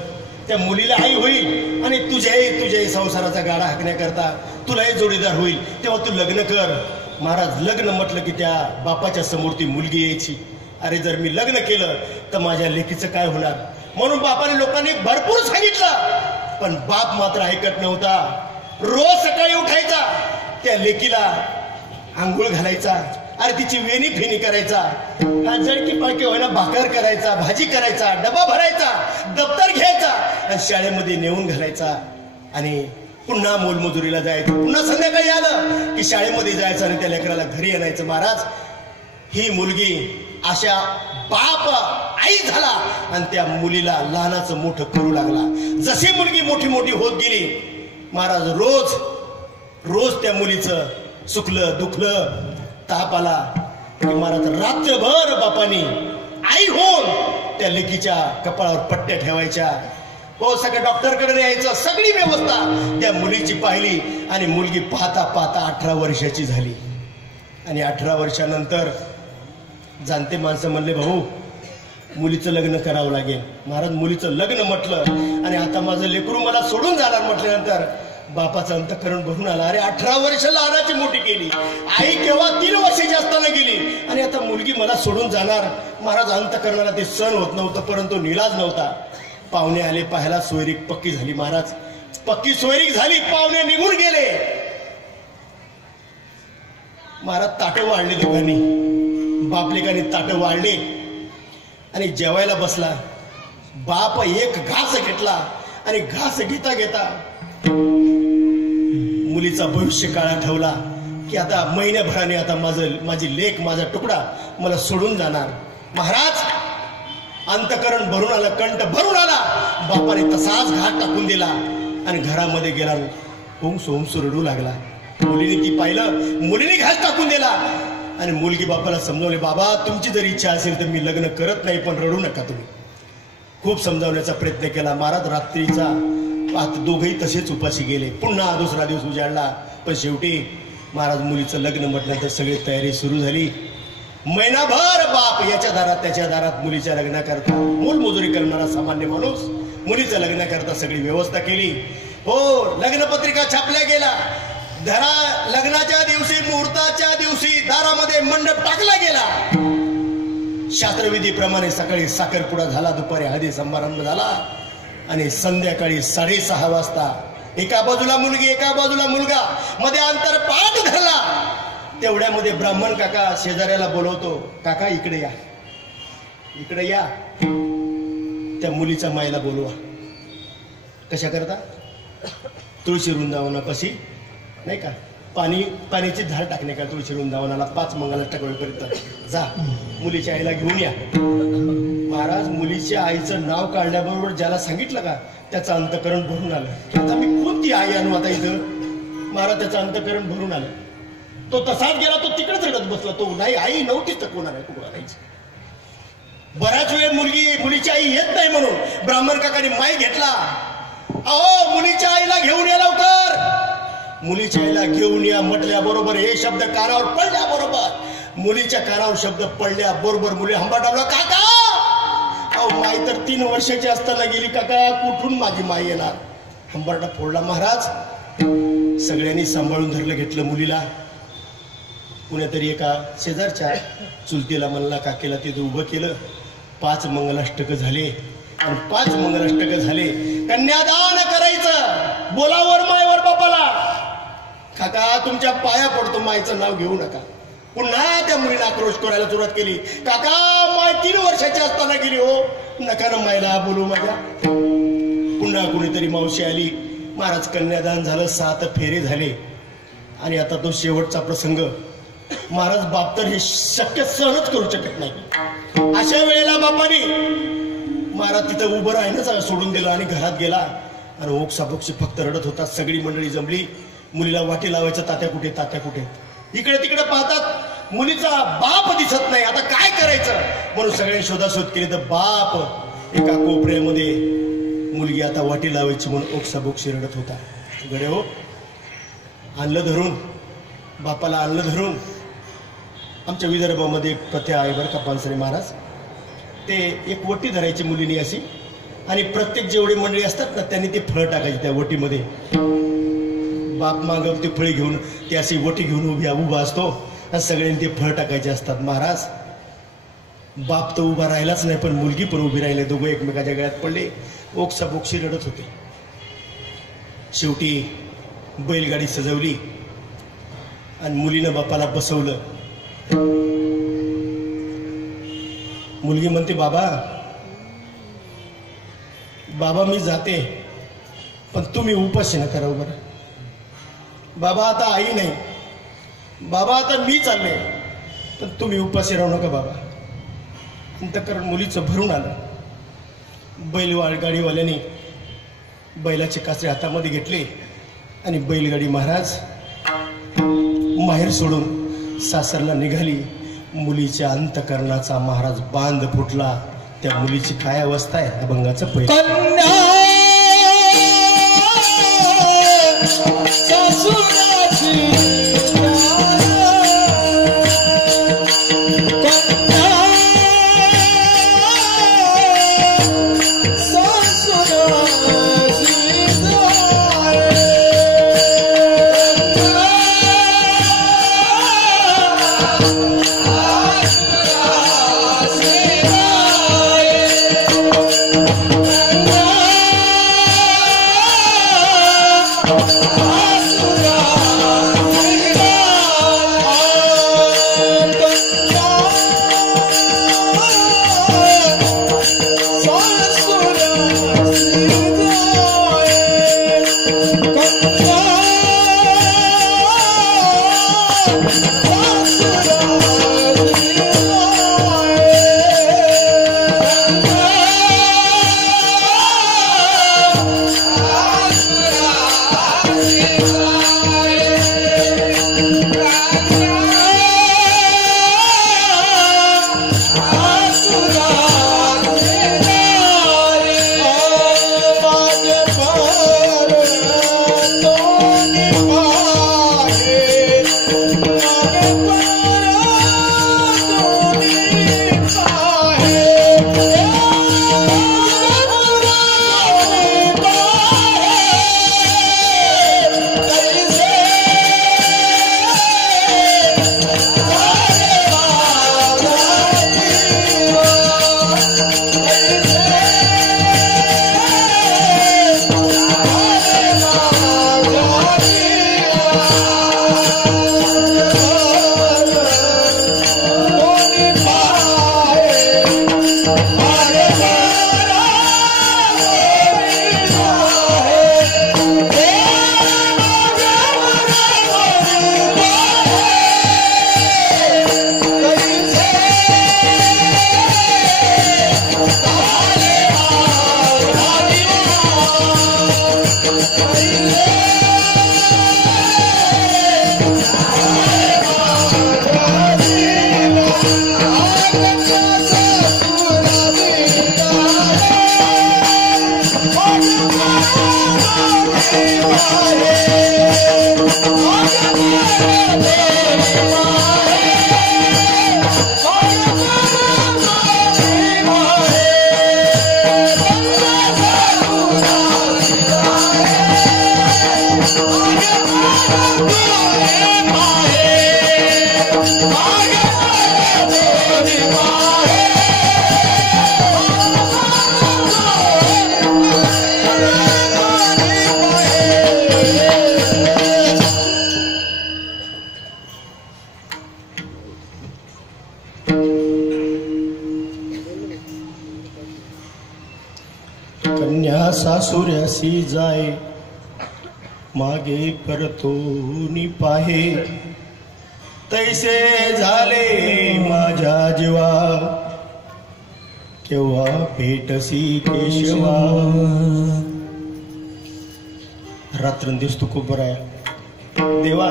त्या मुलीला आई होईल आणि तुझ्याही संसाराचा गाडा हाकण्याकरता तुलाही जोडीदार होईल, तेव्हा तू लग्न कर. महाराज लग्न म्हटलं की त्या बापाच्या समोर ती मुलगी यायची. अरे जर मी लग्न केलं तर माझ्या लेकीचं काय होणार? म्हणून बापाने लोकांनी भरपूर सांगितलं, पण बाप मात्र ऐकत नव्हता. रोज सकाळी उठायचा, त्या लेकीला आंघोळ घालायचा, अरे तिची वेणी फेनी करायचा, जळकी पाळकी व्हायला भाकर करायचा, भाजी करायचा, डबा भरायचा, दप्तर घ्यायचा आणि शाळेमध्ये नेऊन घालायचा. आणि पुन्हा मोलमजुरीला जायचं. पुन्हा संध्याकाळी आलं की शाळेमध्ये जायचं आणि त्या लेकराला घरी आणायचं. महाराज ही मुलगी अशा बाप आई झाला आणि त्या मुलीला लहानाचं मोठं करू लागला. जशी मुलगी मोठी मोठी होत गेली महाराज रोज रोज त्या मुलीचं सुखलं दुखलं ताप आला की महाराज रात्रभर बापानी आई होऊन त्या लेकीच्या कपाळावर पट्ट्या ठेवायच्या. हो सगळ्या डॉक्टरकडे यायचं. सगळी व्यवस्था त्या मुलीची पाहिली आणि मुलगी पाहता पाहता 18 वर्षाची झाली. आणि 18 वर्षानंतर जाणते माणसं म्हणले भाऊ मुलीचं लग्न करावं लागेल. महाराज मुलीचं लग्न म्हटलं आणि आता माझं लेकरू मला सोडून जाणार म्हटल्यानंतर बापाचं अंतःकरण भरून आला. अरे 18 वर्ष लहानाची मोठी केली आई केव्हा 3 वर्षाची असताना गेली आणि आता मुलगी मला सोडून जाणार. महाराज अंतःकरणाला ते सहन होत नव्हतं परंतु निलाज नव्हता. पाहुणे आले पाहायला. सोयरीक पक्की झाली महाराज. पक्की सोयरीक झाली. पाहुणे निघून गेले. महाराज ताटं वाढले दोघांनी. बापलेकांनी ताटं वाढले आणि जेवायला बसला. बाप एक घास घेतला आणि घास घेता घेता मुलीचा भविष्य काळ ठेवला की आता महिन्याभराने आता माझी लेक माझा तुकडा मला सोडून जाणार. महाराज अंतःकरण भरून आलं. कंठ भरून आला. बापाने तसाच घाट टाकून दिला आणि घरामध्ये गेला. हुंस हुंस रडू लागला. मुलीने ती पाहिलं. मुलीने घास टाकून दिला आणि मुलगी बापाला समजावले बाबा तुमची जर इच्छा असेल तर मी लग्न करत नाही पण रडू नका तुम्ही. खूप समजावण्याचा प्रयत्न केला. महाराज रात्रीचा आता दोघेही तसेच उपाशी गेले. पुन्हा दुसरा दिवस उजाडला पण शेवटी महाराज मुलीचं लग्न म्हटल्यानंतर सगळी तयारी सुरू झाली. महिनाभर बाप याच्या दारात त्याच्या दारात मुलीच्या लग्नाकरता मोलमजुरी करणारा सामान्य माणूस मुलीचं लग्नाकरता सगळी व्यवस्था केली. हो लग्नपत्रिका छापल्या गेला. लग्नाच्या दिवशी मुहूर्ताच्या दिवशी दारामध्ये मंडप टाकला गेला. शास्त्रविधीप्रमाणे सकाळी साखरपुडा झाला. दुपारी हळदी समारंभ झाला आणि संध्याकाळी 6:30 वाजता एका बाजूला मुलगी एका बाजूला मुलगा मध्ये अंतर पाठ धरला. तेवढ्यामध्ये ब्राह्मण काका शेजाऱ्याला बोलवतो. काका इकडे या इकडे या. त्या मुलीच्या मायला बोलवा. कशा करता तुळशी वृंदावनापाशी नाही का पाण्याची झाड टाकणे का तुळशी वृंदावनाला 5 मंगलाष्टकापर्यंत जा. मुलीच्या आईला घेऊन या. महाराज मुलीच्या आईचं नाव काढल्याबरोबर ज्याला सांगितलं का त्याचं अंतःकरण भरून आलं की आता मी कोणती आई आणू आता इथं. महाराज त्याचं अंतःकरण भरून आलं. तो तसाच गेला. तो तिकडेच रडत बसला. तो नाही आई नव्हतीच तर कोणा राहायची. बराच वेळ मुलीची आई येत नाही म्हणून ब्राह्मण काकाने माई घेतला. अहो मुलीच्या आईला घेऊन या लवकर. मुलीच्या आईला घेऊन या म्हटल्याबरोबर हे शब्द कानावर पडल्याबरोबर मुलीच्या कानावर शब्द पडल्याबरोबर मुली हंबाटावला काका. अहो माई तर 3 वर्षाची असताना गेली काका. कुठून माझी माई येणार. हंबाटा फोडला. महाराज सगळ्यांनी सांभाळून धरलं घेतलं मुलीला. कुणीतरी एका शेजारच्या चुलतीला म्हणला काकेला तिथं उभं केलं. 5 मंगलाष्टक झाले आणि 5 मंगलाष्टक झाले. कन्यादान करायचं. बोलावर मायवर बापाला. काका तुमच्या पाया पडतो मायचं नाव घेऊ नका. पुन्हा त्या मुलीने आक्रोश करायला सुरुवात केली. काका माय 3 वर्षाची असताना गेली हो. नका ना मायला बोलू माझ्या. पुन्हा कुणीतरी मावशी आली. महाराज कन्यादान झालं. 7 फेरे झाले आणि आता तो शेवटचा प्रसंग. महाराज बाप तर हे शक्य सहनच करू शकत नाही. अशा वेळेला बापाने महाराज तिथं उभं राहिलं सोडून दिलं आणि घरात गेला आणि ओक्साबोक्षी फक्त रडत होता. सगळी मंडळी जमली. मुलीला वाटी लावायचं. तात्या कुठे तात्या कुठे. इकडे तिकडे पाहतात मुलीचा बाप दिसत नाही. आता काय करायचं म्हणून सगळ्यांनी शोधाशोध केली तर बाप एका कोपऱ्यामध्ये मुलगी आता वाटी लावायची म्हणून ओक्साबोक्षी रडत होता. गडे हो आणलं धरून. बापाला आणलं धरून. आमच्या विदर्भामध्ये एक प्रथा आहे बरं का पानसरे महाराज. ते एक वटी धरायची मुलीने अशी आणि प्रत्येक जेवढे मंडळी असतात ना त्यांनी ते फळं टाकायचे त्या वटीमध्ये. बाप माग ते फळे घेऊन ते अशी वटी घेऊन उभा असतो आणि सगळ्यांनी ते फळ टाकायचे असतात. महाराज बाप तर उभा राहिलाच नाही पण मुलगी पण उभी राहिली. दोघं एकमेकाच्या गळ्यात पडले. ओक्साबोक्षी रडत होते. शेवटी बैलगाडी सजवली आणि मुलीनं बापाला बसवलं. मुलगी म्हणते बाबा बाबा मी जाते पण तुम्ही उपाशी नका राहू बरं. बाबा आता आई नाही. बाबा आता मी चालले पण तुम्ही उपाशी राहू नका बाबा. अंतःकरण मुलीचं भरून आलं. बैलगाडीवाल्याने बैलाचे कासरे हातामध्ये घेतले आणि बैलगाडी महाराज माहेर सोडून सासरला निघाली. मुलीच्या अंतःकरणाचा महाराज बांध फुटला. त्या मुलीची काय अवस्था आहे अभंगाचं पहिलं. कन्या सासुऱ्यासी जाय मागे परतूनी पाहे तैसे झाले माझ्या जीवा केव्हा भेटसी केशवा. रात्रंदिवस तू खूप बरा आहे देवा.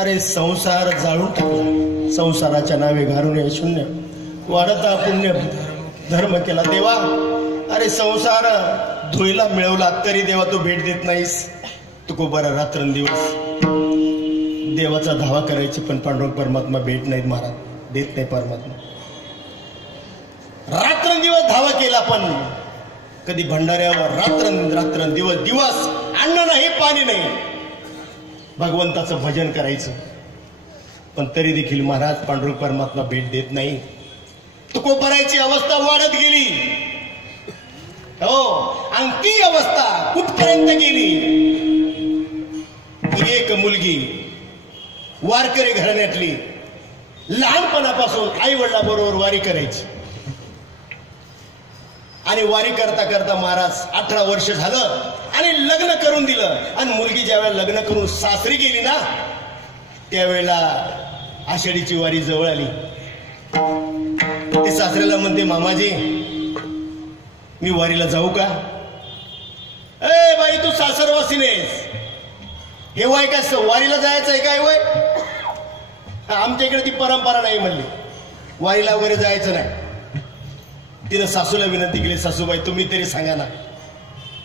अरे संसार जाळून टाकला, संसाराच्या नावे घालून शून्य वाढता पुण्य धर्म केला देवा. अरे संसार धुईला मिळवला तरी देवा तू भेट देत नाहीस. तू खूप बरा रात्रंदिवस देवाचा धावा करायची पण पांडुरंग परमात्मा भेट नाहीत महाराज, देत नाही परमात्मा. रात्रंदिवस धावा केला पण कधी भंडाऱ्यावर रात्रंदिवस दिवस अन्न नाही पाणी नाही, भगवंताचं भजन करायचं पण तरी देखील महाराज पांडुरंग परमात्मा भेट देत नाही. तुकोबरायची अवस्था वाढत गेली हो. आणि ती अवस्था कुठपर्यंत गेली. एक मुलगी वारकरी घराण्यातली लहानपणापासून आई वडिलांबरोबर वारी करायची आणि वारी करता करता महाराज 18 वर्ष झालं आणि लग्न करून दिलं. आणि मुलगी ज्यावेळेला लग्न करून सासरी गेली ना त्यावेळेला आषाढीची वारी जवळ आली. ते सासऱ्याला म्हणते, मामाजी मी वारीला जाऊ का? ए बाई, तू सासरवासी नाहीस, हे वय काय वारीला जायचं आहे काय वय? आमच्या इकडे ती परंपरा नाही म्हणली, वारीला वगैरे जायचं नाही. तिनं सासूला विनंती केली, सासूबाई तुम्ही तरी सांगा ना,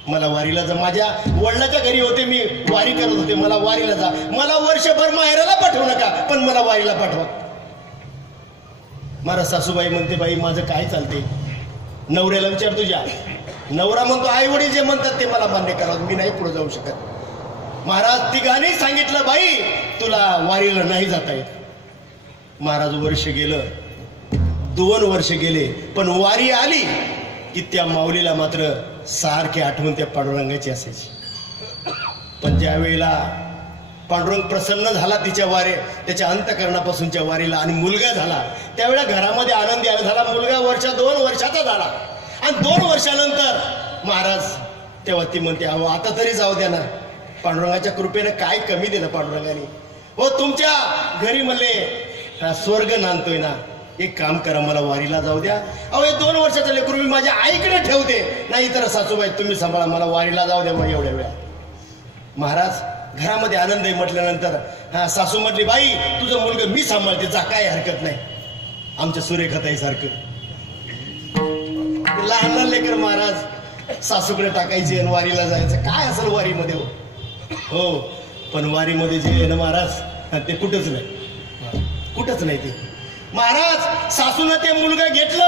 मला वारीला जा. माझ्या वडिलाच्या घरी होते, मी वारी करत होते, मला वारीला जा. मला वर्षभर माहेराला पाठवू नका, पण मला वारीला पाठवा. मला सासूबाई म्हणते, बाई माझं काय चालते, नवऱ्याला विचार तुझ्या. नवरा म्हणतो, आई वडील जे म्हणतात ते मला मान्य करावं, मी नाही पुढे जाऊ शकत. महाराज तिघांनी सांगितलं, बाई तुला वारीला नाही जाता येत. महाराज वर्ष गेलं, 2 वर्ष गेले, पण वारी आली की त्या माऊलीला मात्र सारखी आठवण त्या पांडुरंगाची असायची. पण ज्या वेळेला पांडुरंग प्रसन्न झाला तिच्या त्याच्या अंतकरणापासूनच्या वारीला आणि मुलगा झाला, त्यावेळेला घरामध्ये आनंदी झाला. मुलगा 2 वर्षाचा झाला आणि 2 वर्षानंतर महाराज तेव्हा ती म्हणते, अहो आता तरी जाऊ द्या ना, पांडुरंगाच्या कृपेनं काय कमी दिलं पांडुरंगाने. हो तुमच्या घरी म्हणले स्वर्ग नांदतोय ना, एक काम करा, मला वारीला जाऊ द्या. अहो हे 2 वर्षाचं लेकरू मी माझ्या आईकडे ठेवते, नाही तर सासूबाई तुम्ही सांभाळा, मला वारीला जाऊ द्या एवढ्या वेळा. महाराज घरामध्ये आनंद आहे म्हटल्यानंतर सासू म्हटली, बाई तुझं मुलगा मी सांभाळते, जा काय हरकत नाही. आमच्या सुरेखाताई सारखं लहान लहान लेकर महाराज सासूकडे टाकायचे आणि वारीला जायचं. काय असेल वारीमध्ये हो, पण वारीमध्ये जे आहे ना महाराज ते कुठंच नाही, कुठंच नाही ते. महाराज सासूनं ते मुलगा घेतलं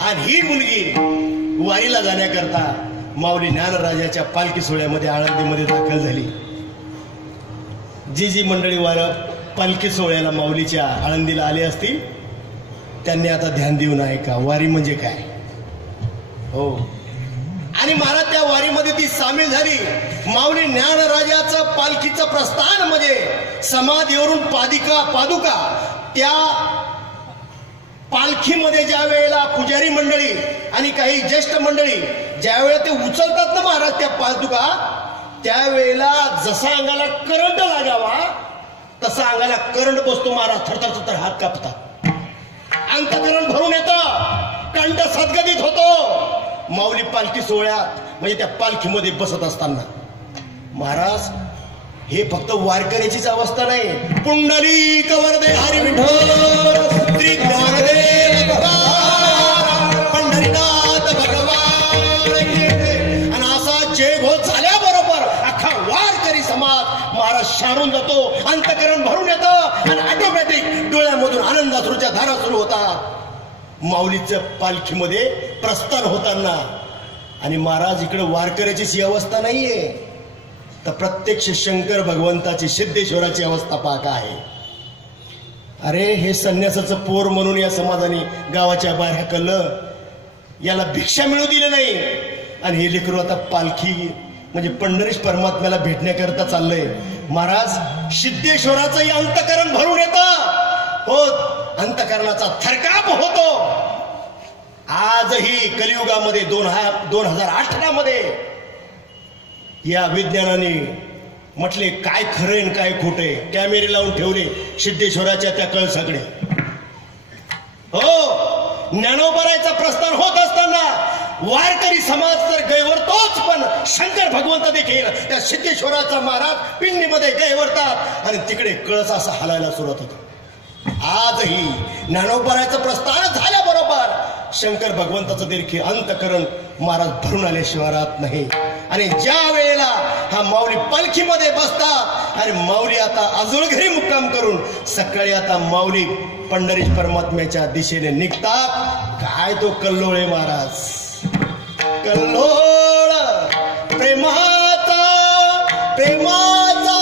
आणि ही मुलगी वारीला जाण्याकरता माऊली ज्ञानराजाच्या पालखी सोहळ्यामध्ये आळंदीमध्ये दाखल झाली. जी मंडळी पालखी सोहळ्याला माऊलीच्या आळंदीला आले असतील त्यांनी आता ध्यान देऊन ऐका, वारी म्हणजे काय हो. आणि महाराज त्या वारीमध्ये ती सामील झाली. माऊली ज्ञानराजाचं पालखीचं प्रस्थान म्हणजे समाधीवरून पादुका त्या पालखीमध्ये ज्या वेळेला पुजारी मंडळी आणि काही ज्येष्ठ मंडळी ज्या वेळेला ते उचलतात ना महाराज त्या पादुका, त्यावेळेला जसा अंगाला करंट लागावा तसा अंगाला करंट बसतो महाराज. थरथर थरथर हात कापतात, अंतकरण भरून येतं, कंठ सद्गदित होतो. माऊली पालखी सोहळ्यात म्हणजे त्या पालखीमध्ये बसत असताना महाराज हे फक्त वारकऱ्याचीच अवस्था नाही. पुंडलिक वरदे हरी विठ्ठल श्री ज्ञानदेव पंढरीनाथ भगवान. आणि असा जय घोष झाल्याबरोबर अख्खा वारकरी समाज महाराज शारून जातो, अंतकरण भरून येतं आणि ऑटोमॅटिक डोळ्यामधून आनंदाश्रूच्या धारा सुरू होतात. माऊलीच्या पालखीमध्ये प्रस्थान होताना आणि महाराज इकडे वारकऱ्याचीच ही अवस्था नाहीये, तर प्रत्यक्ष शंकर भगवंताची सिद्धेश्वराची अवस्था पाहता आहे. अरे हे संन्यासाचं पोर म्हणून या समाजाने गावाच्या बाहेर हाकललं, याला भिक्षा मिळू दिली नाही आणि हे लेकरू आता पालखी म्हणजे पंढरीश परमात्म्याला भेटण्याकरता चाललंय. महाराज सिद्धेश्वराचंही अंतकरण भरून येतं हो, अंतकरणाचा थरकाप होतो. आजही कलियुगामध्ये 2018 मध्ये या विज्ञानाने म्हटले काय खरंय काय खोटे, कॅमेरे लावून ठेवले सिद्धेश्वराच्या त्या कळसाकडे. हो, ज्ञानोबरायचा प्रस्थान होत असताना वारकरी समाज तर गैवरतोच, पण शंकर भगवंत देखील त्या सिद्धेश्वराचा महाराज पिंडीमध्ये गैवरतात आणि तिकडे कळस असा हलायला सुरुवात होतो. आजही ज्ञानोबरायचं प्रस्थान झाल्याबरोबर शंकर भगवंताचं देखील अंतकरण महाराज भरून आल्याशिवाय राहत नाही. आणि ज्या वेळेला हा माऊली पालखीमध्ये बसतात आणि माऊली आता अजून घरी मुक्काम करून सकाळी आता माऊली पंढरीश परमात्म्याच्या दिशेने निघतात. काय तो कल्लोळ आहे महाराज, कल्लोळ प्रेमाचा प्रेमाचा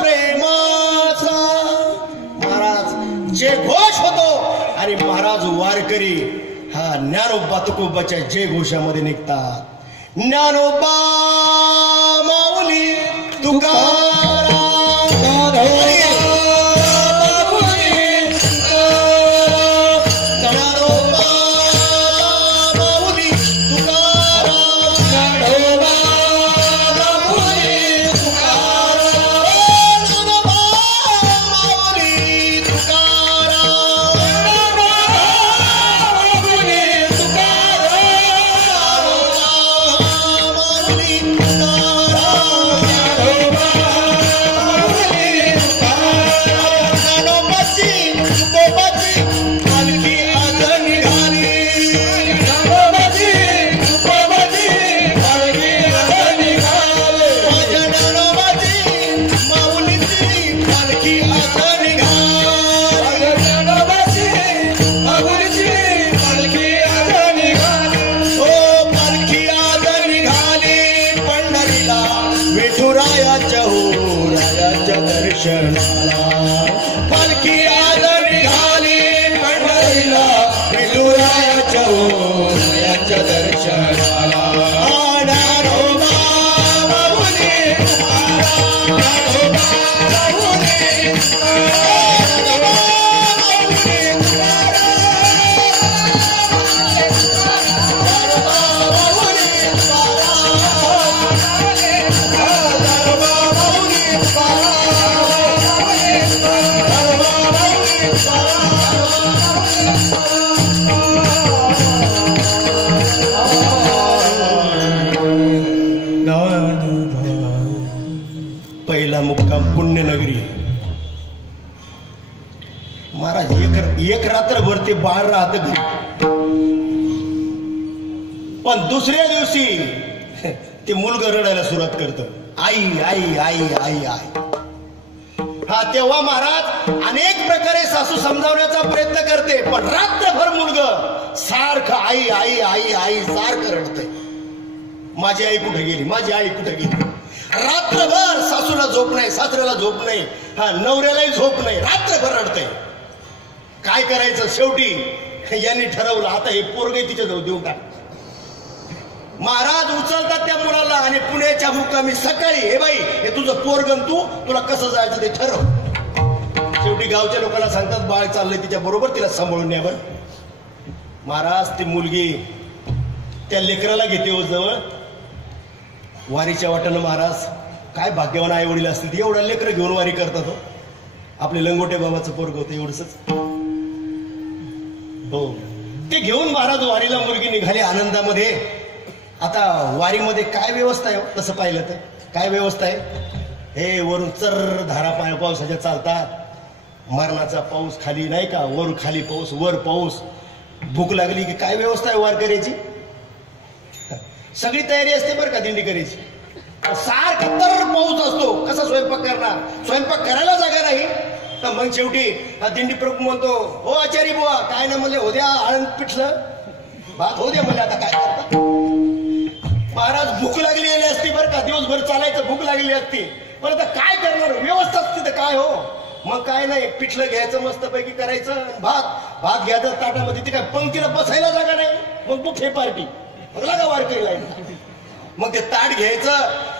प्रेमाचा महाराज जे घोष होतो. आणि महाराज वारकरी हा ज्ञानोबा तुकोबाच्या जय घोषामध्ये निघतात. ज्ञानोबा माऊली तुकाराम विठुरायाच्या हो रायाच्या दर्शनाला पालखी आज निघाली पंढरीला विठुरायाच्या हो रायाच्या दर्शनाला पहिला मुक्काम पुण्यनगरी. महाराज एक रात्रभर ते बाळ राहत घरी, पण दुसऱ्या दिवशी ते मुलगा रडायला सुरुवात करत, आई आई आई आई आई. हा तेव्हा महाराज अनेक प्रकारे सासू समजावण्याचा प्रयत्न करते, पण रात्रभर मुलगा सारखं आई आई आई आई सारखं रडतंय. माझी आई कुठे गेली, माझी आई कुठे गेली. रात्रभर सासूला झोप नाही, सासऱ्याला झोप नाही, हा नवऱ्यालाही झोप नाही, रात्रभर रडतंय. काय करायचं, शेवटी यांनी ठरवलं आता हे पोरगे तिच्या जवळ देऊन टाक. महाराज उचलतात त्या मुलाला आणि पुण्याच्या मुक्कामी सकाळी, हे बाई हे तुझं पोरगण, तुला कसं जायचं ते ठरव. शेवटी गावच्या लोकांना सांगतात बाळ चाललंय तिच्या बरोबर, तिला सांभाळून न्या. बरं महाराज ती मुलगी त्या लेकराला घेते हो जवळ. वारीच्या वाटेनं महाराज काय भाग्यवान आई वडील असतील, एवढा लेकरं घेऊन वारी करतात हो. आपले लंगोटे बाबाचं पोरग होतं एवढंच हो. ते घेऊन महाराज वारीला मुलगी निघाली आनंदामध्ये. आता वारीमध्ये काय व्यवस्था आहे तसं पाहिलं तर काय व्यवस्था आहे, हे वरून चर्र धारा पावसाच्या चालतात, मरणाचा पाऊस खाली नाही का, वर खाली पाऊस वर पाऊस. भूक लागली की काय व्यवस्था आहे वारकऱ्याची, सगळी तयारी असते बरं का दिंडी करायची. सारखा तर पाऊस असतो, कसा स्वयंपाक करणार, स्वयंपाक करायला जागा नाही. तर मग शेवटी हा दिंडी प्रमुख म्हणतो, हो आचारी बुवा काय ना म्हणले हो द्या आळंद पिठलं भात हो द्या म्हणले, आता काय करता. महाराज भूक लागलेली असती बरं का, दिवसभर चालायचं, भूक लागलेली असती, पण आता काय करणार, व्यवस्था असते तर काय हो. मग काय नाही, पिठलं घ्यायचं मस्तपैकी करायचं, भात घ्यायचं ताटामध्ये, ते काय पंक्तीला बसायला जागा नाही, मग बुफे पार्टी, मग लागा वारकरी लाईन. मग ते ताट घ्यायचं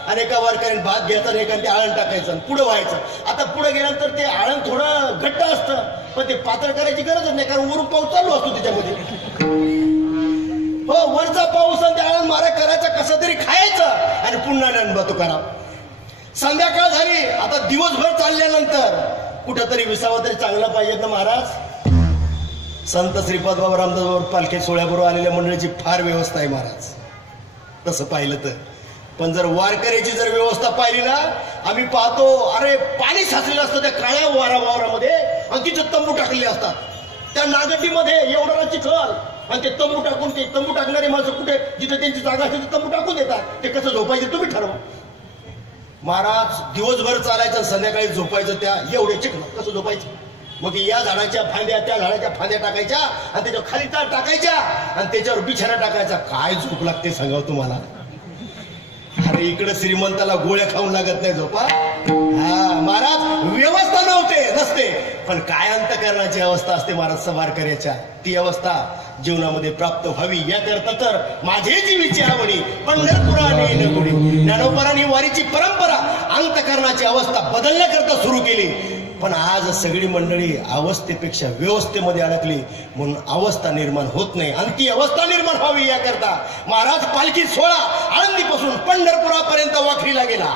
आणि एका वारकऱ्याने भात घ्यायचा आणि एकाने ते आळण टाकायचं आणि पुढं व्हायचं. आता पुढे गेल्यानंतर ते आळण थोडं घट्ट असतं, पण ते पातळ करायची गरजच नाही, कारण वरून पाऊस चालू असतो त्याच्यामध्ये. हो वरचा पाऊस आणि ते आळण मारा करायचा, कसं तरी खायचं आणि पुन्हा नंबर करा. संध्याकाळ झाली, आता दिवसभर चालल्यानंतर कुठंतरी विसावा तरी चांगला पाहिजे ना महाराज. संत श्रीपाद बाबा रामदास पालखी सोहळ्याबरोबर आलेल्या मंडळीची फार व्यवस्था आहे महाराज तसं पाहिलं तर. पण जर वारकऱ्याची जर व्यवस्था पाहिली ना, आम्ही पाहतो अरे पाणी साचलेलं असतं त्या काळ्या वावरामध्ये आणि तिथं तंबू टाकलेले असतात. त्या नागटीमध्ये एवढा चिखल आणि ते तंबू टाकून, ते तंबू टाकणारे माणसं कुठे जिथे त्यांची जागा असते ते तंबू टाकून देतात. ते कसं झोपायचं तुम्ही ठरवा. महाराज दिवसभर चालायचं, संध्याकाळी झोपायचं त्या एवढे चिखल, कसं झोपायचं. मग या झाडाच्या फांद्या त्या झाडाच्या फांद्या टाकायच्या आणि त्याच्यावर खाली तार टाकायच्या आणि त्याच्यावर बिछाना टाकायचा. काय झोप लागते सांगाव तुम्हाला. अरे इकडे श्रीमंताला गोळ्या खाऊन लागत नाही झोपा. हा महाराज व्यवस्था नसते, पण काय अंतकरणाची अवस्था असते महाराज वारकऱ्याच्या. ती अवस्था जीवनामध्ये प्राप्त व्हावी याकरता तर माझे जीवीची आवडी पंढरपुराने नगुडी. ज्ञानोबरांनी वारीची परंपरा अंतकरणाची अवस्था बदलण्याकरता सुरू केली. पण आज सगळी मंडळी अवस्थेपेक्षा व्यवस्थेमध्ये अडकली, म्हणून अवस्था निर्माण होत नाही. आणि ती अवस्था निर्माण व्हावी याकरता महाराज पालखी सोहळा आळंदीपासून पंढरपुरापर्यंत वाखरीला गेला.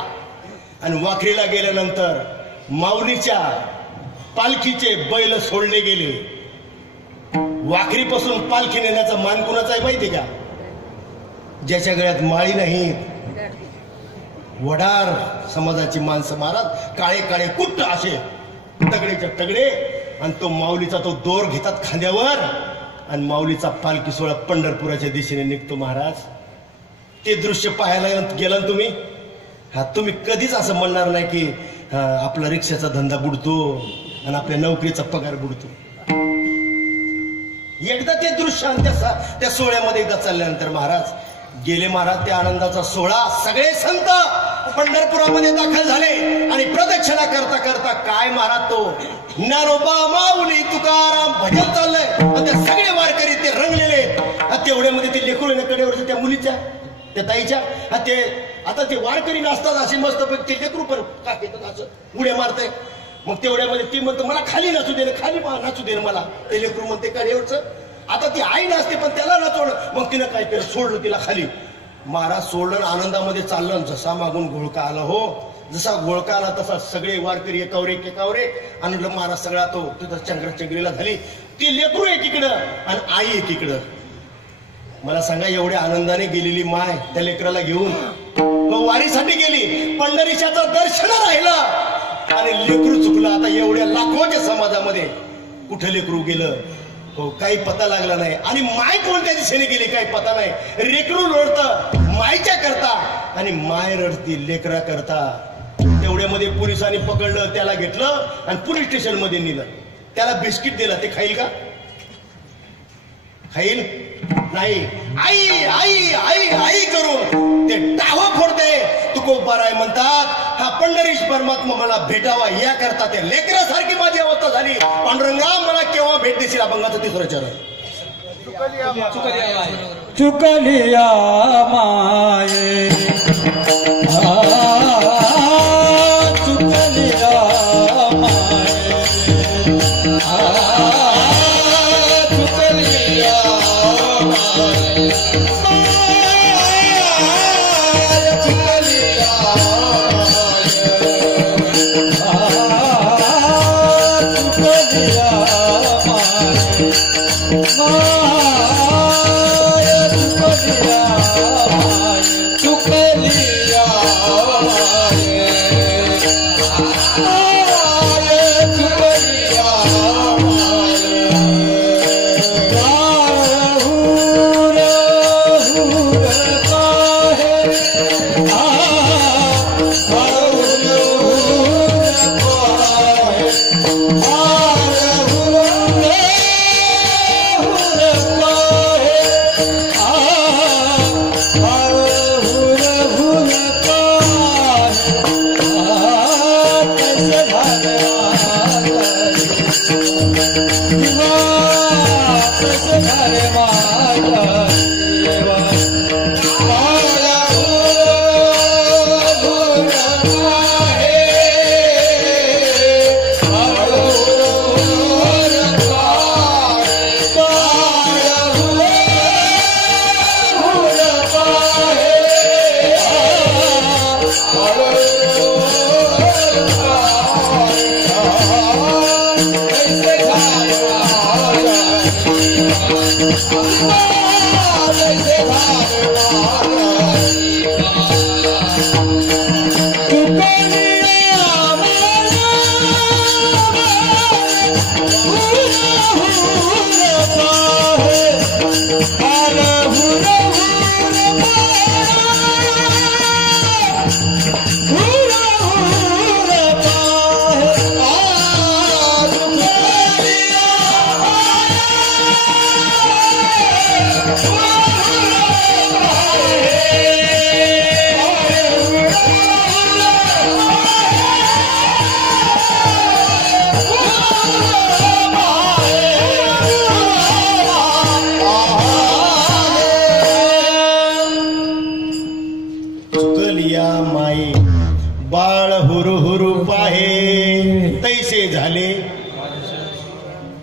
आणि वाखरीला गेल्यानंतर माऊलीच्या पालखीचे बैल सोडले गेले. वाखरीपासून पालखी नेण्याचा मान कुणाचा आहे माहिती का? ज्याच्या गळ्यात माळी नाही, वडार समाजाची माणसं महाराज, काळे काळे कुट्ट असे तगडेच्या तगडे, आणि तो माऊलीचा तो दोर घेतात खांद्यावर आणि माऊलीचा पालखी सोहळा पंढरपुराच्या दिशेने निघतो. महाराज ते दृश्य पाहायला गेला तुम्ही, हा तुम्ही कधीच असं म्हणणार नाही की आपला रिक्षाचा धंदा बुडतो आणि आपल्या नोकरीचा पगार बुडतो. एकदा ते दृश्य त्या सोहळ्यामध्ये एकदा चालल्यानंतर महाराज गेले. महाराज त्या आनंदाचा सोहळा, सगळे संत पंढरपुरामध्ये दाखल झाले आणि प्रदक्षिणा करता करता काय महाराज तो ज्ञानोबा माऊली तुकाराम भजन चाललंय आणि ते सगळे वारकरी ते रंगलेले. तेवढ्यामध्ये ते लेकरू कडेवर त्या मुलीच्या त्या ताईच्या ते आता ते वारकरी नसतात असे मस्त ते लेकरू पण टाकेतात असं उड्या मारतंय. मग तेवढ्यामध्ये ती म्हणतो मला खाली नाचू दे, खाली नाचू दे मला. ते लेकरू म्हणते कडेवरच. आता ती आई नसते पण त्याला नाचवलं. मग तिनं काय केलं, सोडलं तिला खाली. महाराज सोडलं, आनंदामध्ये चाललं. जसा मागून घोळका आला हो, जसा घोळका आला तसा सगळे वारकरी एकावर आणि महाराज सगळा तो तिथं चंगरीला झाली. ती लेकरू एकीकडं आणि आई एकीकडं. मला सांगा एवढ्या आनंदाने गेलेली माय त्या लेकराला घेऊन तो वारीसाठी गेली, पंढरीशाचं दर्शन राहिलं आणि लेकरू चुकलं. आता एवढ्या लाखोच्या समाजामध्ये कुठं लेकरू गेलं हो काही पता लागला नाही. आणि माय कोणत्या दिशेने गेली काही पता नाही. लेकरू रडतं मायच्या करता आणि माय रडती लेकरा करता. तेवढ्यामध्ये पोलिसांनी पकडलं, त्याला घेतलं आणि पोलीस स्टेशन मध्ये नेलं. त्याला बिस्किट दिलं. ते खाईल का? खाईल नाही. आई आई आई आई करून ते टावा फोडते. तुकोबाराय म्हणतात हा पंढरीश परमात्मा मला भेटावा या करता त्या लेकरासारखी माझी अवस्था झाली. पांडुरंगा मला केव्हा भेट देशील? अभंगाचं तिसरं चरण. चुकलिया माये चुकलिया माये चुकलिया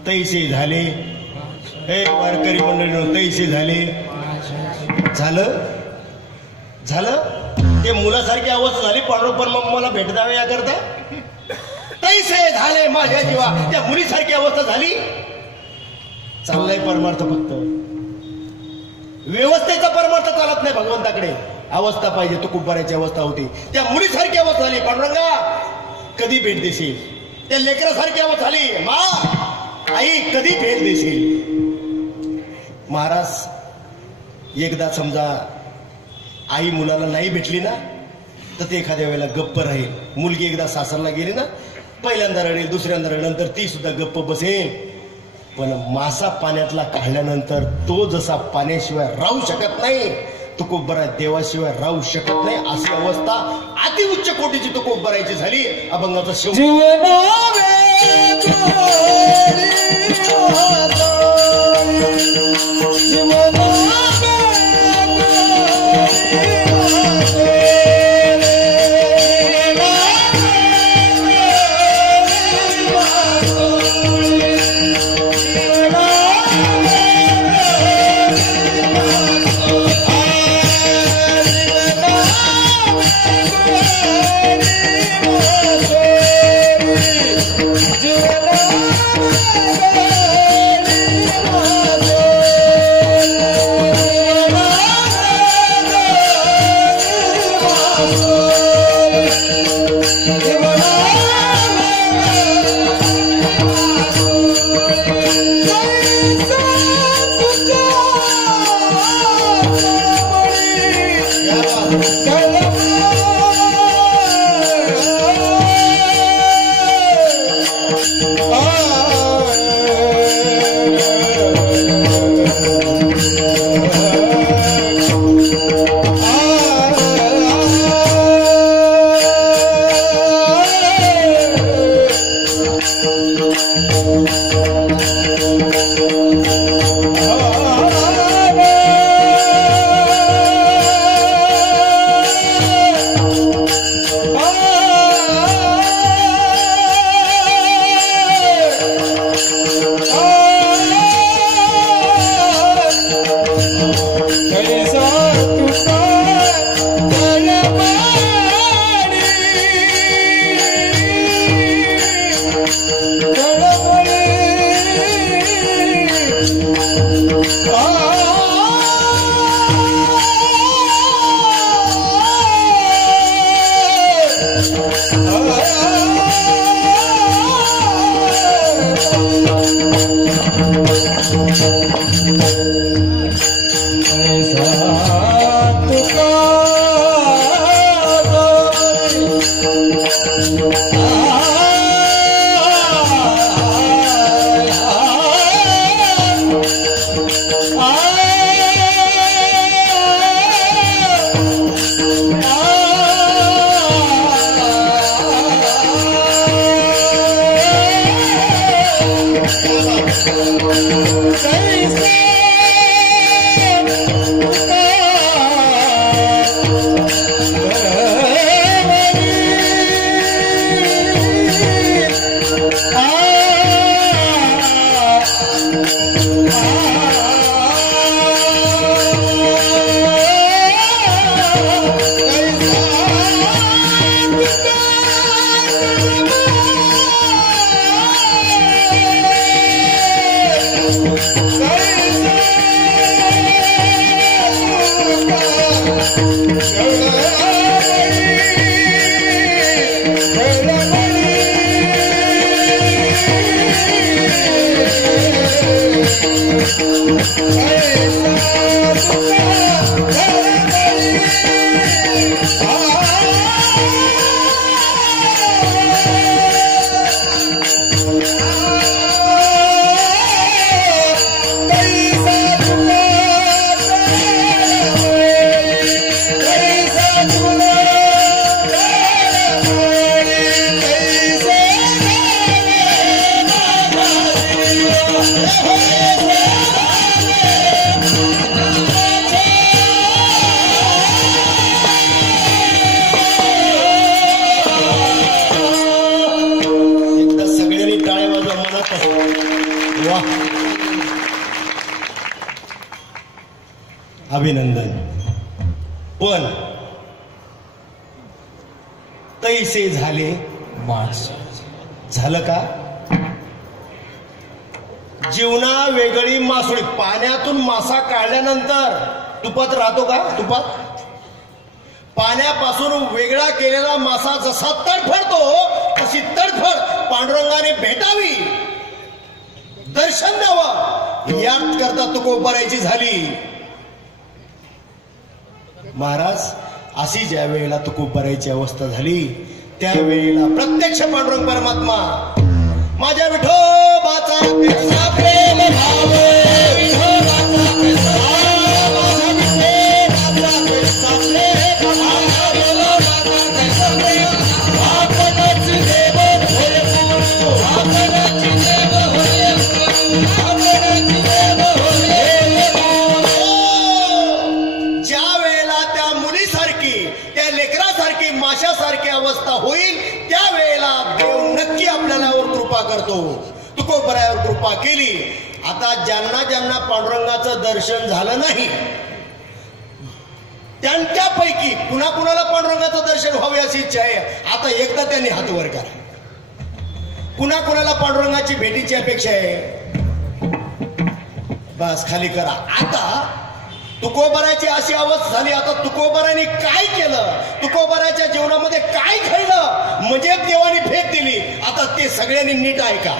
तैसे झाले. हे वारकरी मंडळी तैसे झाले. झालं झालं ते मुलासारखी अवस्था झाली. पांडुरंग मला भेट द्यावे या करता. तैसे झाले माझ्या जीवा. त्या मुलीसारखी अवस्था झाली. चाललाय परमार्थ. फक्त व्यवस्थेचा परमार्थ चालत नाही भगवंताकडे. अवस्था पाहिजे. तो कुंभाराची अवस्था होती. त्या मुलीसारखी अवस्था झाली. पांडुरंगा कधी भेट देशील? त्या लेकरासारखी अवस्था झाली. मा आई कधी भेट देशील? महाराज एकदा समजा आई मुलाला नाही भेटली ना तर ते एखाद्या वेळेला गप्प राहील. मुलगी एकदा सासरला गेली ना पहिल्यांदा रडेल, दुसऱ्यांदा रडेल, नंतर ती सुद्धा गप्प बसेल. पण मासा पाण्यातला काढल्यानंतर तो जसा पाण्याशिवाय राहू शकत नाही तुकोबरा देवाशिवाय राहू शकत नाही अशी अवस्था अति उच्च कोटीची तुकोबरायची झाली. अभंगाचा शेवट अभिनंदन. पण तैसे झाले मास झालं का? जीवना वेगळी मासोळी. पाण्यातून मासा काढल्यानंतर तुपात राहतो का? तुपात पाण्यापासून वेगळा केलेला मासा जसा तडफडतो तशी तडफड पांडुरंगाने भेटावी, दर्शन द्यावं यात करता तुकोबरायची झाली. महाराज अशी ज्या वेळेला तुकोबरायची अवस्था झाली त्यावेळेला प्रत्यक्ष पांडुरंग परमात्मा माझ्या विठोबाचा प्रेम भाव, विठोबाचा करतो. तुकोबरायावर कृपा केली. आता ज्यांना ज्यांना पांडुरंगाचं दर्शन झालं नाही त्यांच्यापैकी कुणाकुणाला पांडुरंगाचं दर्शन व्हावे अशी इच्छा आहे, आता एकदा त्यांनी हात वर करा. कुणाकुणाला पांडुरंगाची भेटीची अपेक्षा आहे, बस खाली करा. आता तुकोबराची अशी अवस्था झाली. आता तुकोबराने काय केलं, तुकोबराच्या जीवनामध्ये काय घडलं म्हणजे देवाने भेट दिली. आता ते सगळ्यांनी नीट ऐका.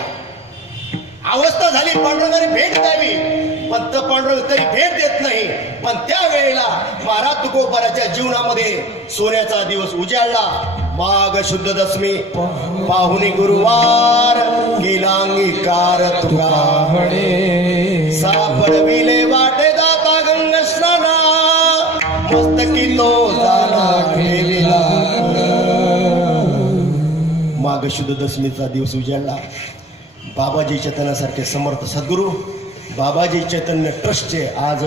अवस्था झाली, पांडुरंगाने भेट द्यावी, पण पांडुरंग तरी भेट देत नाही. पण त्यावेळेला महाराज तुकोबराच्या जीवनामध्ये सोन्याचा दिवस उजाडला. माघ शुद्ध दशमी पाहुणी गुरुवार केला अंगीकार तुका सापडविले वाटे दाता गंग स्नाना मस्तकी तो झाला ठेविला. माघ शुद्ध दशमीचा दिवस उजाडला. बाबाजी चैतन्यासारखे समर्थ सद्गुरू बाबाजी चैतन्य ट्रस्टचे आज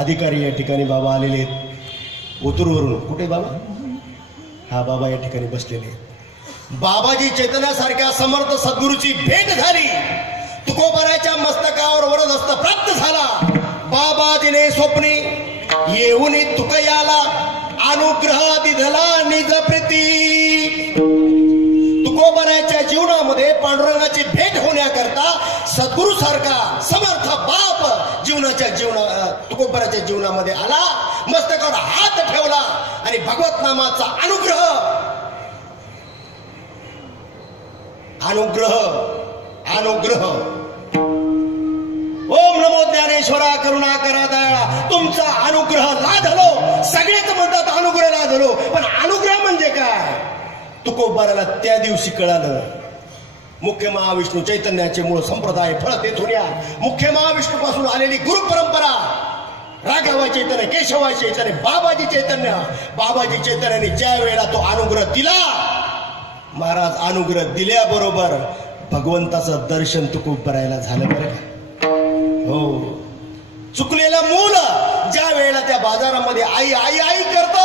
अधिकारी या ठिकाणी बाबा आलेले आहेत ओतूरवरून. कुठे बाबा? हा बाबा या ठिकाणी बसलेले. बाबाजी चैतन्यासारख्या समर्थ सद्गुरूची भेट झाली. तुकोबराच्या मस्तकावर वरदहस्त प्राप्त झाला. बाबाजीने स्वप्नी येऊन तुकयाला अनुग्रह दिधला निज प्रीती. तुकोबराच्या जीवनामध्ये पांडुरंगाची भेट होण्याकरता सद्गुरू सारखा समर्थ बाप तुकोबराच्या जीवनामध्ये आला. मस्तकावर हात ठेवला आणि भगवत नामाचा अनुग्रह ओम नमो ज्ञानेश्वरा करुणा करा दयाळा. तुमचा अनुग्रह लाधलो. सगळेच म्हणतात अनुग्रह लाधलो, पण अनुग्रह म्हणजे काय तुकोबराला त्या दिवशी कळालं. मुख्य महाविष्णू चैतन्याचे मूळ संप्रदाय फळ तेथून या. मुख्य महाविष्णू पासून आलेली गुरु परंपरा राघवा चैतन्य, केशवा चैतन्य, बाबाजी चैतन्य. बाबाजी चैतन्याने ज्या वेळेला तो अनुग्रह दिला, महाराज अनुग्रह दिल्याबरोबर भगवंताचं दर्शन तुकोबरायला झालं बरं का. हो, चुकलेलं मूल ज्या वेळेला त्या बाजारामध्ये आई आई आई करत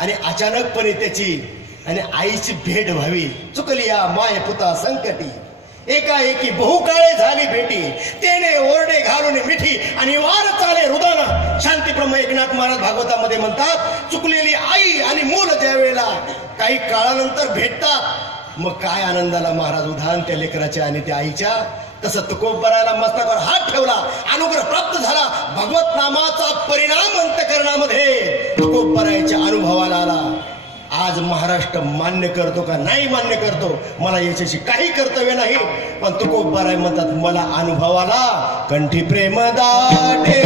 आणि अचानकपणे त्याची आणि आईची भेट व्हावी. चुकली या माय पुता संकटी एकाएकी बहुकाळे झाली भेटी. तेने ओरडे घालून मिठी आणि वार चाले रुदान. शांतीब्रह्म एकनाथ महाराज भागवतामध्ये म्हणतात चुकलेली आई आणि मूल ज्या वेळेला काही काळानंतर भेटतात मग काय आनंदाला महाराज उदाहरण त्या लेकराच्या आणि त्या आईच्या. तसं तुकोबराला मस्तकावर हात ठेवला, अनुग्रह प्राप्त झाला. भगवत नामाचा परिणाम अंतकरणामध्ये तुकोबराच्या अनुभवाला आला. आज महाराष्ट्र मान्य करतो का नाही मान्य करतो मला याच्याशी काही कर्तव्य नाही, पण तुकोबराय म्हणतात मला अनुभवाला कंठी प्रेम दाटे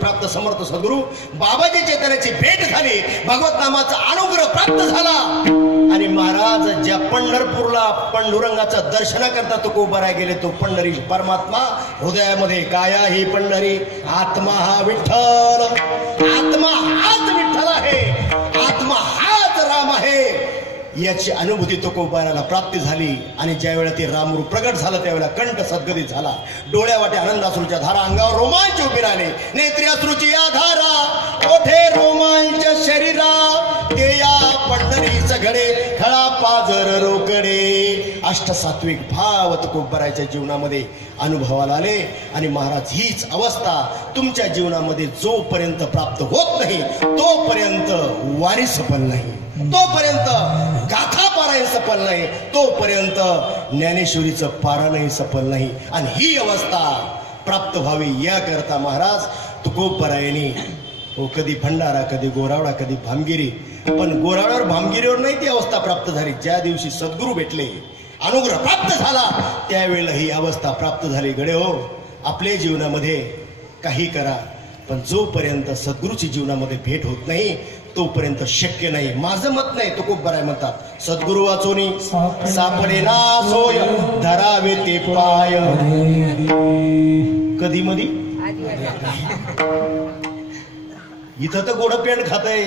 प्राप्त समर्थ सद्गुरू बाबाजी चैतन्याची भेट झाली. भगवत नामाचा अनुग्रह प्राप्त झाला आणि महाराज ज्या पंढरपूरला पांडुरंगाचं दर्शनाकरता तुकोबराय गेले तो पंढरी परमात्मा हृदयामध्ये काया ही पंढरी आत्मा हा विठ्ठल. आत्मा हाच विठ्ठल आहे, आत्मा हाच राम आहे याची अनुभूती तुकोबराला प्राप्ती झाली. आणि ज्या वेळेला ते रामरूप प्रगट झालं त्यावेळेला कंठ सद्गदित झाला. डोळ्यावाटे आनंदाश्रूच्या धारा, अंगावर रोमांच उभे राहिले. नेत्री अश्रूची या धारा, ओठे रोमांच शरीरा, ते या पंढरीच घडे खळा पाजर रोकडे. अष्टसात्विक भाव तुकोबरायच्या जीवनामध्ये अनुभवाला आले. आणि महाराज हीच अवस्था तुमच्या जीवनामध्ये जोपर्यंत प्राप्त होत नाही तोपर्यंत वारी सफल नाही, तोपर्यंत गाथा पारायण सफल नाही, तोपर्यंत ज्ञानेश्वरीचं पारायण सफल नाही. आणि ही अवस्था प्राप्त व्हावी याकरता महाराज तुकोबरायने हो कधी भंडारा, कधी गोरावडा, कधी भामगिरी, पण गोरावड्यावर भामगिरीवर नाही ती अवस्था प्राप्त झाली. ज्या दिवशी सद्गुरू भेटले, अनुग्रह प्राप्त झाला, त्यावेळेला ही अवस्था प्राप्त झाली. गडे हो, आपल्या जीवनामध्ये काही करा, पण जोपर्यंत सद्गुरूची जीवनामध्ये भेट होत नाही तोपर्यंत शक्य नाही. माझं मत नाही, तुकोबराय म्हणतात सद्गुरू वाचोनी सापडे ना सोय धरावे ते पाय. कधी मधी इथं तर गोड पेंड खातय.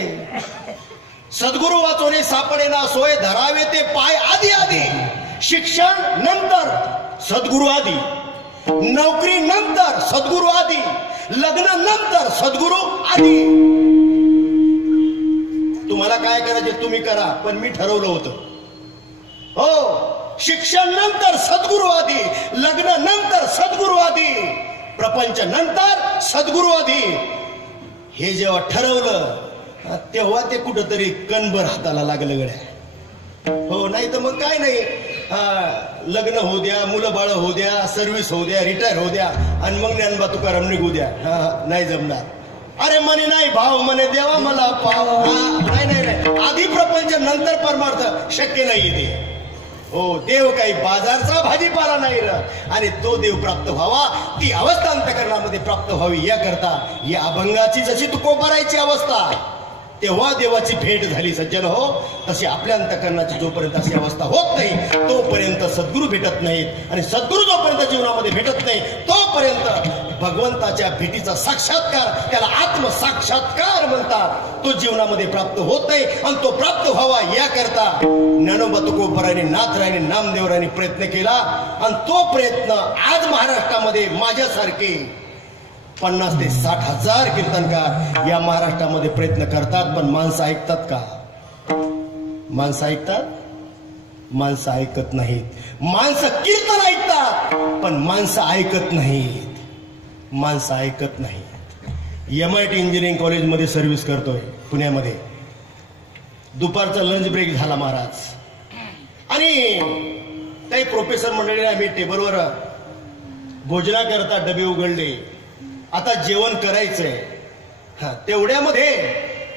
सद्गुरू वाचोने सापडे ना सोय धरावे ते पाय. आधी आधी शिक्षण नंतर सद्गुरू आधी, नोकरी नंतर सद्गुरू आधी, लग्न नंतर सद्गुरू आधी. तुम्हाला काय करायचे तुम्ही करा, पण मी ठरवलं होतं. हो, शिक्षण नंतर सद्गुरू आधी, लग्न नंतर सद्गुरू आधी, प्रपंच नंतर सद्गुरू आधी. हे जेव्हा ठरवलं तेव्हा ते कुठंतरी कणभर हाताला लागलं गड्या. हो, नाही तर मग काय नाही, लग्न होऊ द्या, मुलं बाळ होऊ द्या, सर्व्हिस होऊ द्या, रिटायर होऊ द्या, आणि मग ज्ञानोबा तुकाराम निघू द्या. नाही जमणार. अरे म्हणे नाही भाव म्हणे देवा मला पाव. नाही नाही नाही, आधी प्रपंच नंतर परमार्थ शक्य नाही ते. हो, देव काही बाजारचा भाजीपाला नाही र. आणि तो देव प्राप्त व्हावा, ती अवस्था अंतःकरणामध्ये प्राप्त व्हावी याकरता या अभंगाची जशी तुकोबरायची अवस्था तेव्हा देवाची भेट झाली सज्जन हो, तशी आपल्या अंतःकरणाची जोपर्यंत अशी अवस्था होत नाही तोपर्यंत सद्गुरू भेटत नाहीत. आणि सद्गुरू जोपर्यंत जीवनामध्ये भेटत नाही तोपर्यंत भगवंताच्या भेटीचा साक्षात्कार, त्याला आत्मसाक्षात्कार म्हणतात, तो जीवनामध्ये प्राप्त होत नाही. आणि तो प्राप्त व्हावा याकरता ज्ञानोबा तुकोबरायने, नाथरायने, नामदेवरायने प्रयत्न केला. आणि तो प्रयत्न आज महाराष्ट्रामध्ये माझ्यासारखे 50 ते 60 हजार कीर्तनकार या महाराष्ट्रामध्ये प्रयत्न करतात. पण माणसं ऐकतात का? माणसं ऐकतात? माणसं ऐकत नाहीत. माणसं कीर्तन ऐकतात पण माणसं ऐकत नाहीत. माणसं ऐकत नाहीत. MIT इंजिनिअरिंग कॉलेजमध्ये सर्व्हिस करतोय पुण्यामध्ये. दुपारचा लंच ब्रेक झाला महाराज, आणि काही प्रोफेसर मंडळीने आम्ही टेबलवर भोजनाकरता डबे उघडले. आता जेवण करायचंय. तेवढ्यामध्ये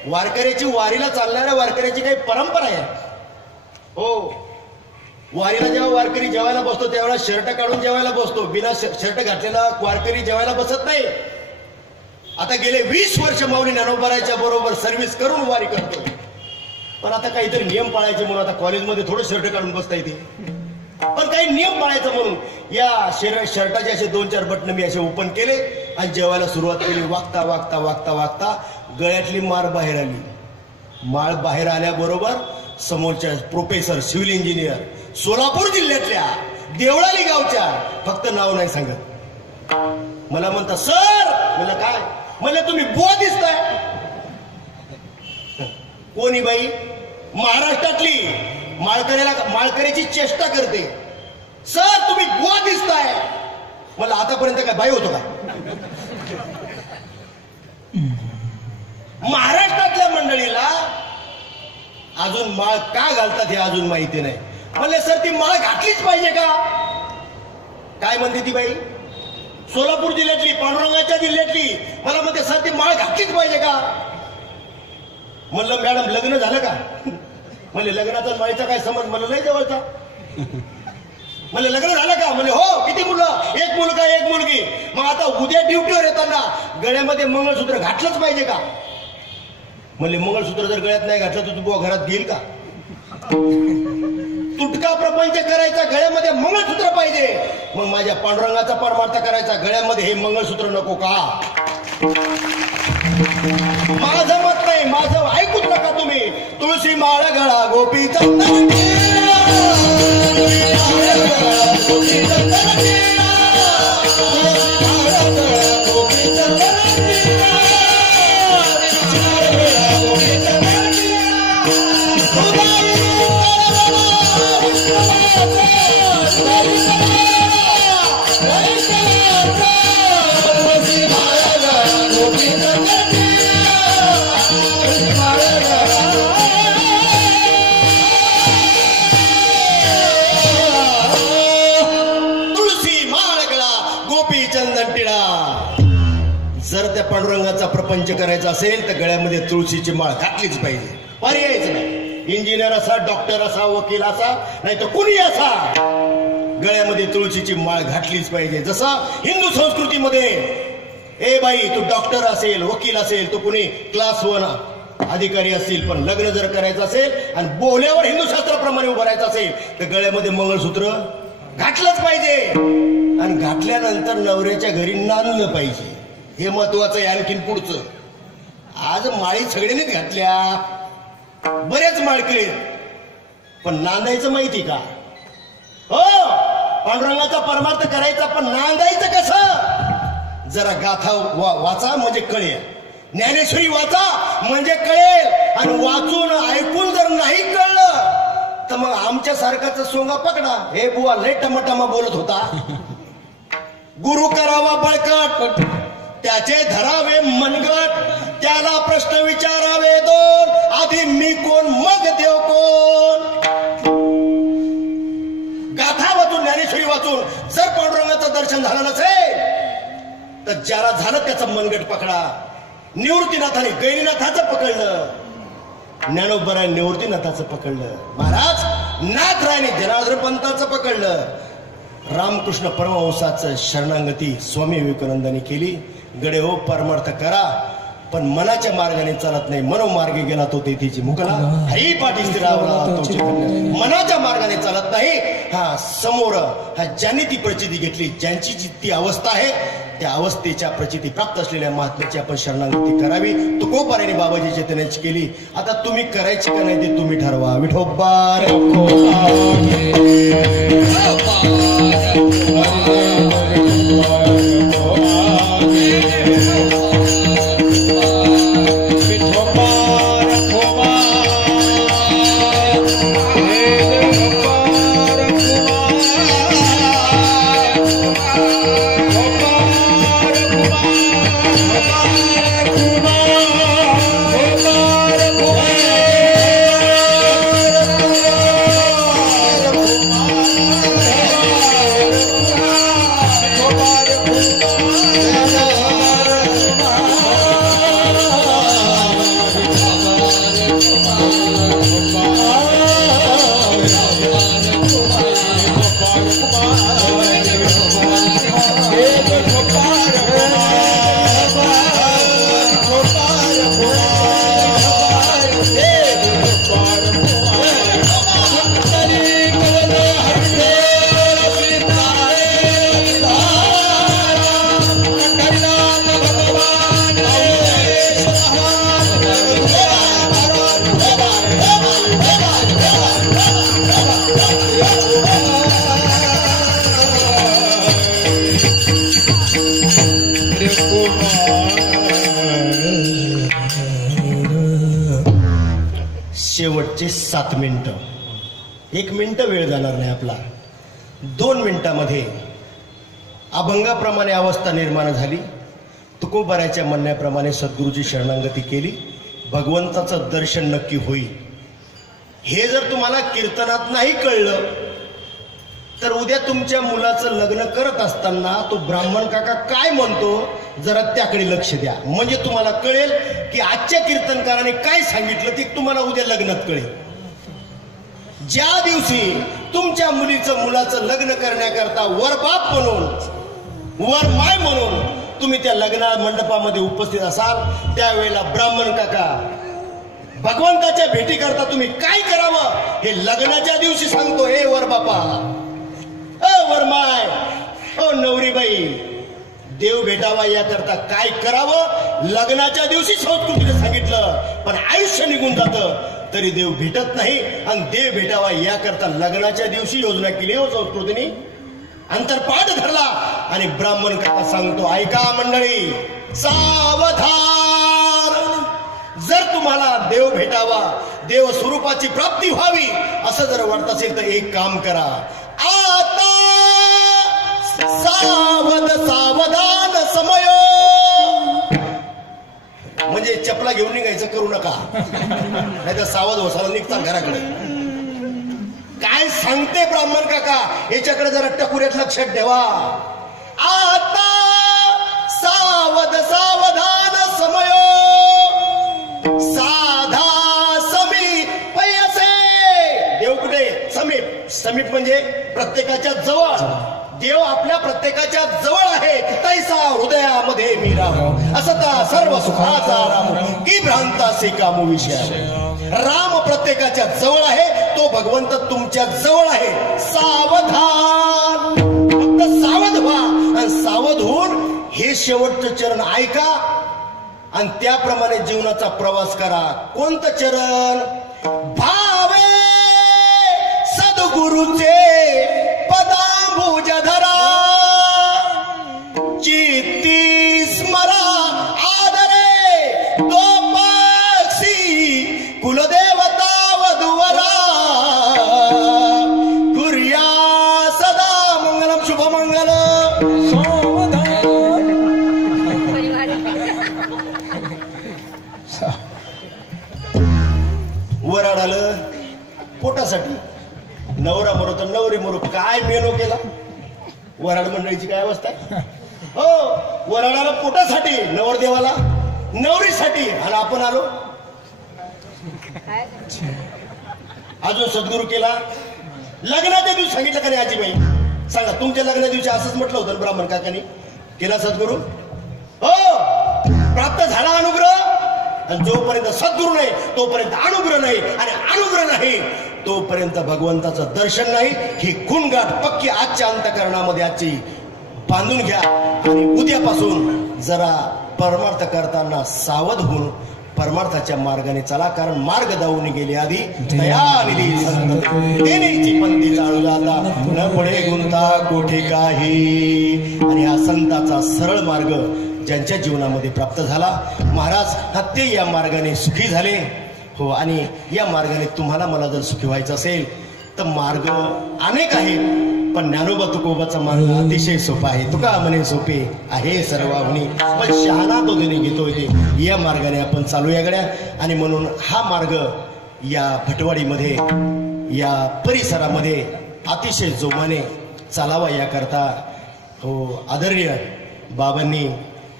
वारकऱ्याची, वारीला चालणाऱ्या वारकऱ्याची काही परंपरा आहे. हो, वारीला जेव्हा वारकरी जेवायला बसतो त्यावेळेला शर्ट काढून जेवायला बसतो. बिना शर्ट घातलेला वारकरी जेवायला बसत नाही. आता गेले 20 वर्ष माऊली ज्ञानोबरायच्या बरोबर सर्व्हिस करून वारी करतो. पण आता काहीतरी नियम पाळायचे म्हणून आता कॉलेजमध्ये थोडं शर्ट काढून बसता येते, पण काही नियम पाळायचं म्हणून या शर्टाचे असे 2-4 बटन मी असे ओपन केले आणि जेवायला सुरुवात केली. वागता वागता वागता वागता गळ्यातली माळ बाहेर आली. माळ बाहेर आल्याबरोबर समोरच्या प्रोफेसर, सिव्हिल इंजिनियर, सोलापूर जिल्ह्यातल्या देवळाली गावच्या, फक्त नाव नाही सांगत, मला म्हणता सर. मला काय? मला तुम्ही बुवा दिसताय. कोणी बाई? महाराष्ट्रातली माळकऱ्याची चेष्टा करते. सर तुम्ही बुवा दिसताय. मला आतापर्यंत काय बाई होतो का? महाराष्ट्रातल्या मंडळीला अजून माळ का घालतात हे अजून माहिती नाही. म्हणले सर ती माळ घातलीच पाहिजे का? काय म्हणते ती बाई? सोलापूर जिल्ह्यातली, पांडुरंगाच्या जिल्ह्यातली. मला म्हणते सर ती माळ घातलीच पाहिजे का? म्हणलं मॅडम लग्न झालं का? म्हणले लग्नाचा माळीचा काय समज? म्हणलं नाही जवळचा. म्हणले लग्न झालं का? म्हणले हो. किती मुलं? 1 मुलगा 1 मुलगी. मग आता उद्या ड्युटीवर येताना गळ्यामध्ये मंगळसूत्र घातलंच पाहिजे का? म्हणले मंगळसूत्र जर गळ्यात नाही घातलं तर तू बुवा घरात घेईल का? तुटका प्रपंच करायचा, गळ्यामध्ये मंगळसूत्र पाहिजे. मग माझ्या पांडुरंगाचा परमार्थ करायचा, गळ्यामध्ये हे मंगळसूत्र नको का? माझं मत नाही, माझं ऐकूच नका तुम्ही. तुळशी माळ गळा गोपीचा जर त्या पांडुरंगाचा प्रपंच करायचा असेल तर गळ्यामध्ये तुळशीची माळ घातलीच पाहिजे, पर्यायच नाही. इंजिनियर असा, डॉक्टर असा, वकील असा, नाही तर कुणी असा, गळ्यामध्ये तुळशीची माळ घातलीच पाहिजे. जसं हिंदू संस्कृतीमध्ये ए बाई तू डॉक्टर असेल, वकील असेल, तो कुणी क्लास 1 अधिकारी असतील, पण लग्न जर करायचं असेल आणि बोल्यावर हिंदू शास्त्राप्रमाणे उभं राहायचं असेल तर गळ्यामध्ये मंगळसूत्र घातलंच पाहिजे. आणि घातल्यानंतर नवऱ्याच्या घरी नांदलं पाहिजे, हे महत्वाचं आहे. आणखीन पुढचं, आज माळी सगळ्यांनीच घातल्या, बरेच माळकरी, पण नांदायचं माहिती का? हो, पांडुरंगाचा परमार्थ करायचा, पण नांदायचं कसं? जरा गाथा वाचा म्हणजे कळेल, ज्ञानेश्वरी वाचा म्हणजे कळेल. आणि वाचून ऐकून जर नाही कळलं तर मग आमच्या सारखाचा सोंगा पकडा. हे बुवा लय टमाटमा बोलत होता, गुरु करावा बळकट, त्याचे धरावे मनगट, त्याला प्रश्न विचारावे 2, आधी मी कोण मग देव कोण. गाथा वाचून, ज्ञानेश्वरी वाचून जर पांडुरंगाचं दर्शन झालं नसेल तर ज्याला झालं त्याचं मनगट पकडा. निवृत्तीनाथाने गैरीनाथाचं पकडलं, ज्ञानोबराय निवृत्तीनाथाचं पकडलं, महाराज नाथरायने जनार्दन पंताचं पकडलं, रामकृष्ण परमहंसाचं शरणागती स्वामी विवेकानंदांनी केली. गडे हो, परमार्थ करा, पण मनाच्या मार्गाने चालत नाही. मनोमार्गे गेला तो तेथीची मुकला, हरी पाठी स्थिरावला तोची कन्या. मनाच्या मार्गाने चालत नाही. हा समोर हा ज्यांनी ती प्रचिती घेतली, ज्यांची ती अवस्था आहे, त्या अवस्थेच्या प्रचिती प्राप्त असलेल्या महात्म्याची आपण शरणागती करावी. तुकोबाराने बाबाजी चैतन्याची केली. आता तुम्ही करायची का नाही ते तुम्ही ठरवा. विठोबार शेवटचे 7 मिनिटं, 1 मिनिट वेळ जाणार नाही आपला. 2 मिनिटामध्ये अभंगाप्रमाणे अवस्था निर्माण झाली. तुकोबाराच्या म्हणण्याप्रमाणे सद्गुरूची शरणागती केली. भगवंताचं दर्शन नक्की होईल. हे जर तुम्हाला कीर्तनात नाही कळलं तर उद्या तुमच्या मुलाचं लग्न करत असताना तो ब्राह्मण काका काय म्हणतो जरा त्याकडे लक्ष द्या, म्हणजे तुम्हाला कळेल की आजच्या कीर्तनकाराने काय सांगितलं ते तुम्हाला उद्या लग्नात कळेल. ज्या दिवशी तुमच्या मुलाचं लग्न करण्याकरता वरबाप म्हणून, वरमाय म्हणून तुम्ही त्या लग्न मंडपामध्ये उपस्थित असाल, त्यावेळेला ब्राह्मण काका भगवंताच्या भेटी करता तुम्ही काय करावं हे लग्नाच्या दिवशी सांगतो. हे वरबापा, वरमाय, ओ नवरीबाई, देव भेटावा याकरता काय करावं लग्नाच्या दिवशी संस्कृतीने सांगितलं. पण आयुष्य निघून जातं तरी देव भेटत नाही, आणि देव भेटावा याकरता लग्नाच्या दिवशी योजना केली हो संस्कृतीने. अंतरपाठ धरला आणि ब्राह्मण काका सांगतो, ऐका मंडळी, सावधान, जर तुम्हाला देव भेटावा, देव स्वरूपाची प्राप्ती व्हावी असं जर वाटत असेल तर एक काम करा. आता सावध सावधान समय, म्हणजे चपला घेऊन निघायचं करू नका, नाहीतर सावध वसाला निघता घराकडे. काय सांगते ब्राह्मण काका, याच्याकडे जरा टकुऱ्यात लक्षात ठेवा. आता सावध सावधान समय, साधा समीप पैसे. देव कुठे? समीप. समीप म्हणजे प्रत्येकाच्या जवळ. देव आपल्या प्रत्येकाच्या जवळ आहे. तैसा हृदयामध्ये मी राहू, असता सर्व सुखाचा राम की भ्रांतासे कामू विषय. राम प्रत्येकाच्या जवळ आहे, तो भगवंत तुमच्या जवळ आहे. सावधान, फक्त सावध व्हा आणि सावध होऊन हे शेवटचं चरण ऐका आणि त्याप्रमाणे जीवनाचा प्रवास करा. कोणतं चरण? भावे सद्गुरूचे पदांबुज धरा, चित्ती स्मरा आदरे तो पक्षी कुलदेवता वधुवरा, कुर्या सदा मंगलम शुभमंगल. वराड आलं पोटासाठी, नवरा मरो तर नवरी मरो, काय मेनो केला. वराड मंडळीची काय अवस्था आहे. हो, वराडाला पोटासाठी, नवरदेवाला नवरीसाठी, आणि आपण आलो अजून सद्गुरू केला. लग्नाच्या दिवशी सांगितलं का नाही आजीबाई? सांगा, तुमच्या लग्नाच्या दिवशी असंच म्हटलं होतं ब्राह्मण काकांनी. केला सद्गुरू? हो, प्राप्त झाला अनुग्रह. आणि जोपर्यंत सद्गुरू नाही तोपर्यंत अनुग्रह नाही, आणि अनुग्रह नाही तोपर्यंत भगवंताचं दर्शन नाही. ही खूणगाठ पक्की आजच्या अंतःकरणामध्ये आजची बांधून घ्या आणि उद्यापासून जरा परमार्थ करताना सावध होऊन परमार्थाच्या मार्गाने चला. कारण मार्ग दावून गेले आधी दयानिधी संत देण्याची पंथी चालू जाता, न पुढे गुंता कोठे काही. आणि हा संताचा सरळ मार्ग ज्यांच्या जीवनामध्ये प्राप्त झाला, महाराज हत्ते या मार्गाने सुखी झाले. हो, आणि या मार्गाने तुम्हाला मला जर सुखी व्हायचं असेल तर मार्ग अनेक आहेत, पण ज्ञानोबा तुकोबाचा मार्ग अतिशय सोपा आहे. तुका म्हणे सोपे आहे सर्वांनी, पण शहाणा तो देणे घेतोय ते. या मार्गाने आपण चालूया गड्या. आणि म्हणून हा मार्ग या भटवाडीमध्ये, या परिसरामध्ये अतिशय जोमाने चालावा याकरता हो आदरणीय बाबांनी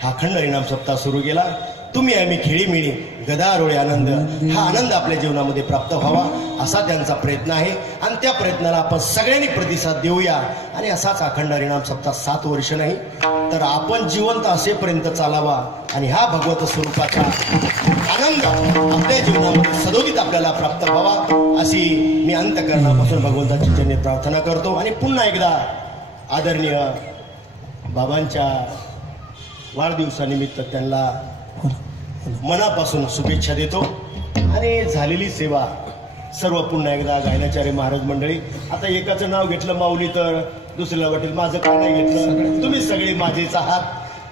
हा अखंड हरिनाम सप्ताह सुरू केला. तुम्ही आम्ही खेळीमिळी गदारोळे आनंद, हा आनंद आपल्या जीवनामध्ये प्राप्त व्हावा असा त्यांचा प्रयत्न आहे. आणि त्या प्रयत्नाला आपण सगळ्यांनी प्रतिसाद देऊया. आणि असाच अखंड हरिनाम सप्ताह 7 वर्ष नाही तर आपण जिवंत असेपर्यंत चालावा. आणि हा भगवत स्वरूपाचा आनंद आपल्या जीवनामध्ये सदोदित आपल्याला प्राप्त व्हावा अशी मी अंतःकरणापासून भगवंताची चरणी प्रार्थना करतो. आणि पुन्हा एकदा आदरणीय बाबांच्या वाढदिवसानिमित्त त्यांना मनापासून शुभेच्छा देतो. आणि झालेली सेवा सर्व पुन्हा एकदा गायनाचार्य महाराज मंडळी. आता एकाचं नाव घेतलं माऊली तर दुसऱ्याला वाटेल माझं काय नाही घेतलं. तुम्ही सगळे माझेच आहात.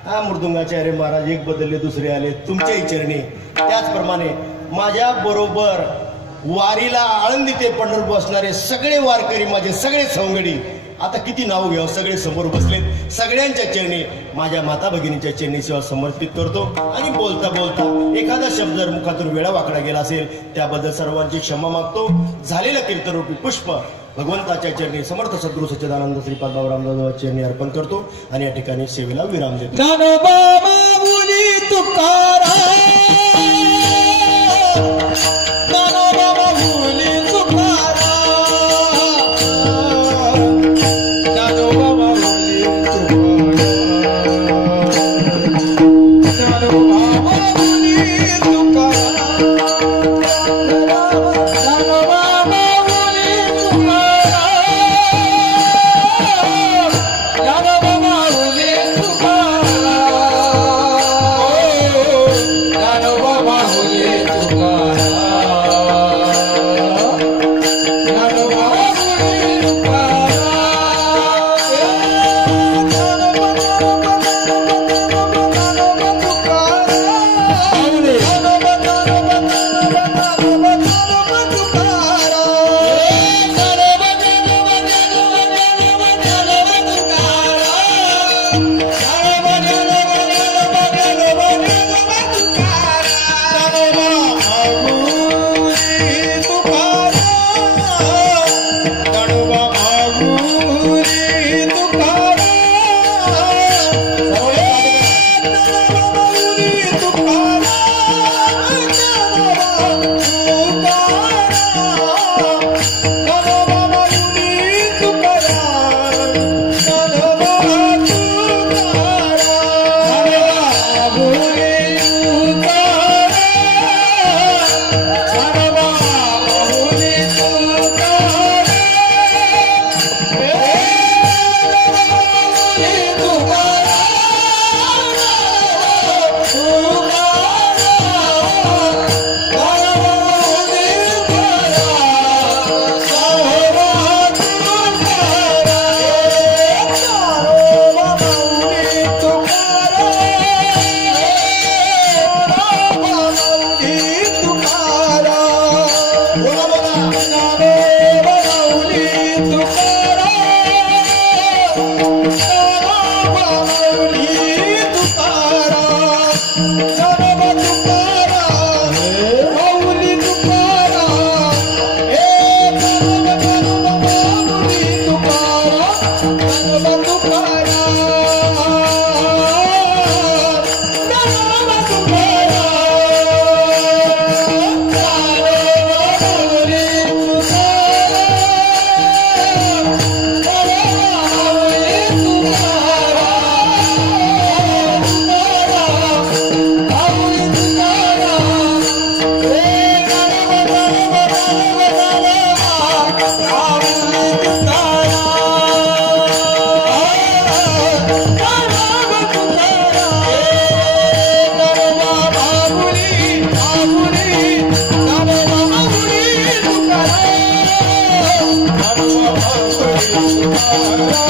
हा, मृदुंगाचार्य महाराज एक बदलले दुसरे आले तुमच्याही चरणी. त्याचप्रमाणे माझ्या बरोबर वारीला आळंदी ते पंढरपूर बसणारे सगळे वारकरी, माझे सगळे सवंगडी, आता किती नाव घ्यावं, सगळे समोर बसलेत. सगळ्यांच्या चरणी माझ्या माता भगिनीच्या चरणी सेवा समर्पित करतो. आणि बोलता बोलता एखादा शब्द जर मुखातून वेळा वाकडा गेला असेल त्याबद्दल सर्वांची क्षमा मागतो. झालेलं कीर्तनरूपी पुष्प भगवंताच्या चरणी समर्थ सद्गुरू सच्चिदानंद श्रीपाद बाबा रामदास चरणी अर्पण करतो. आणि या ठिकाणी सेवेला विराम देतो. Nano Hey,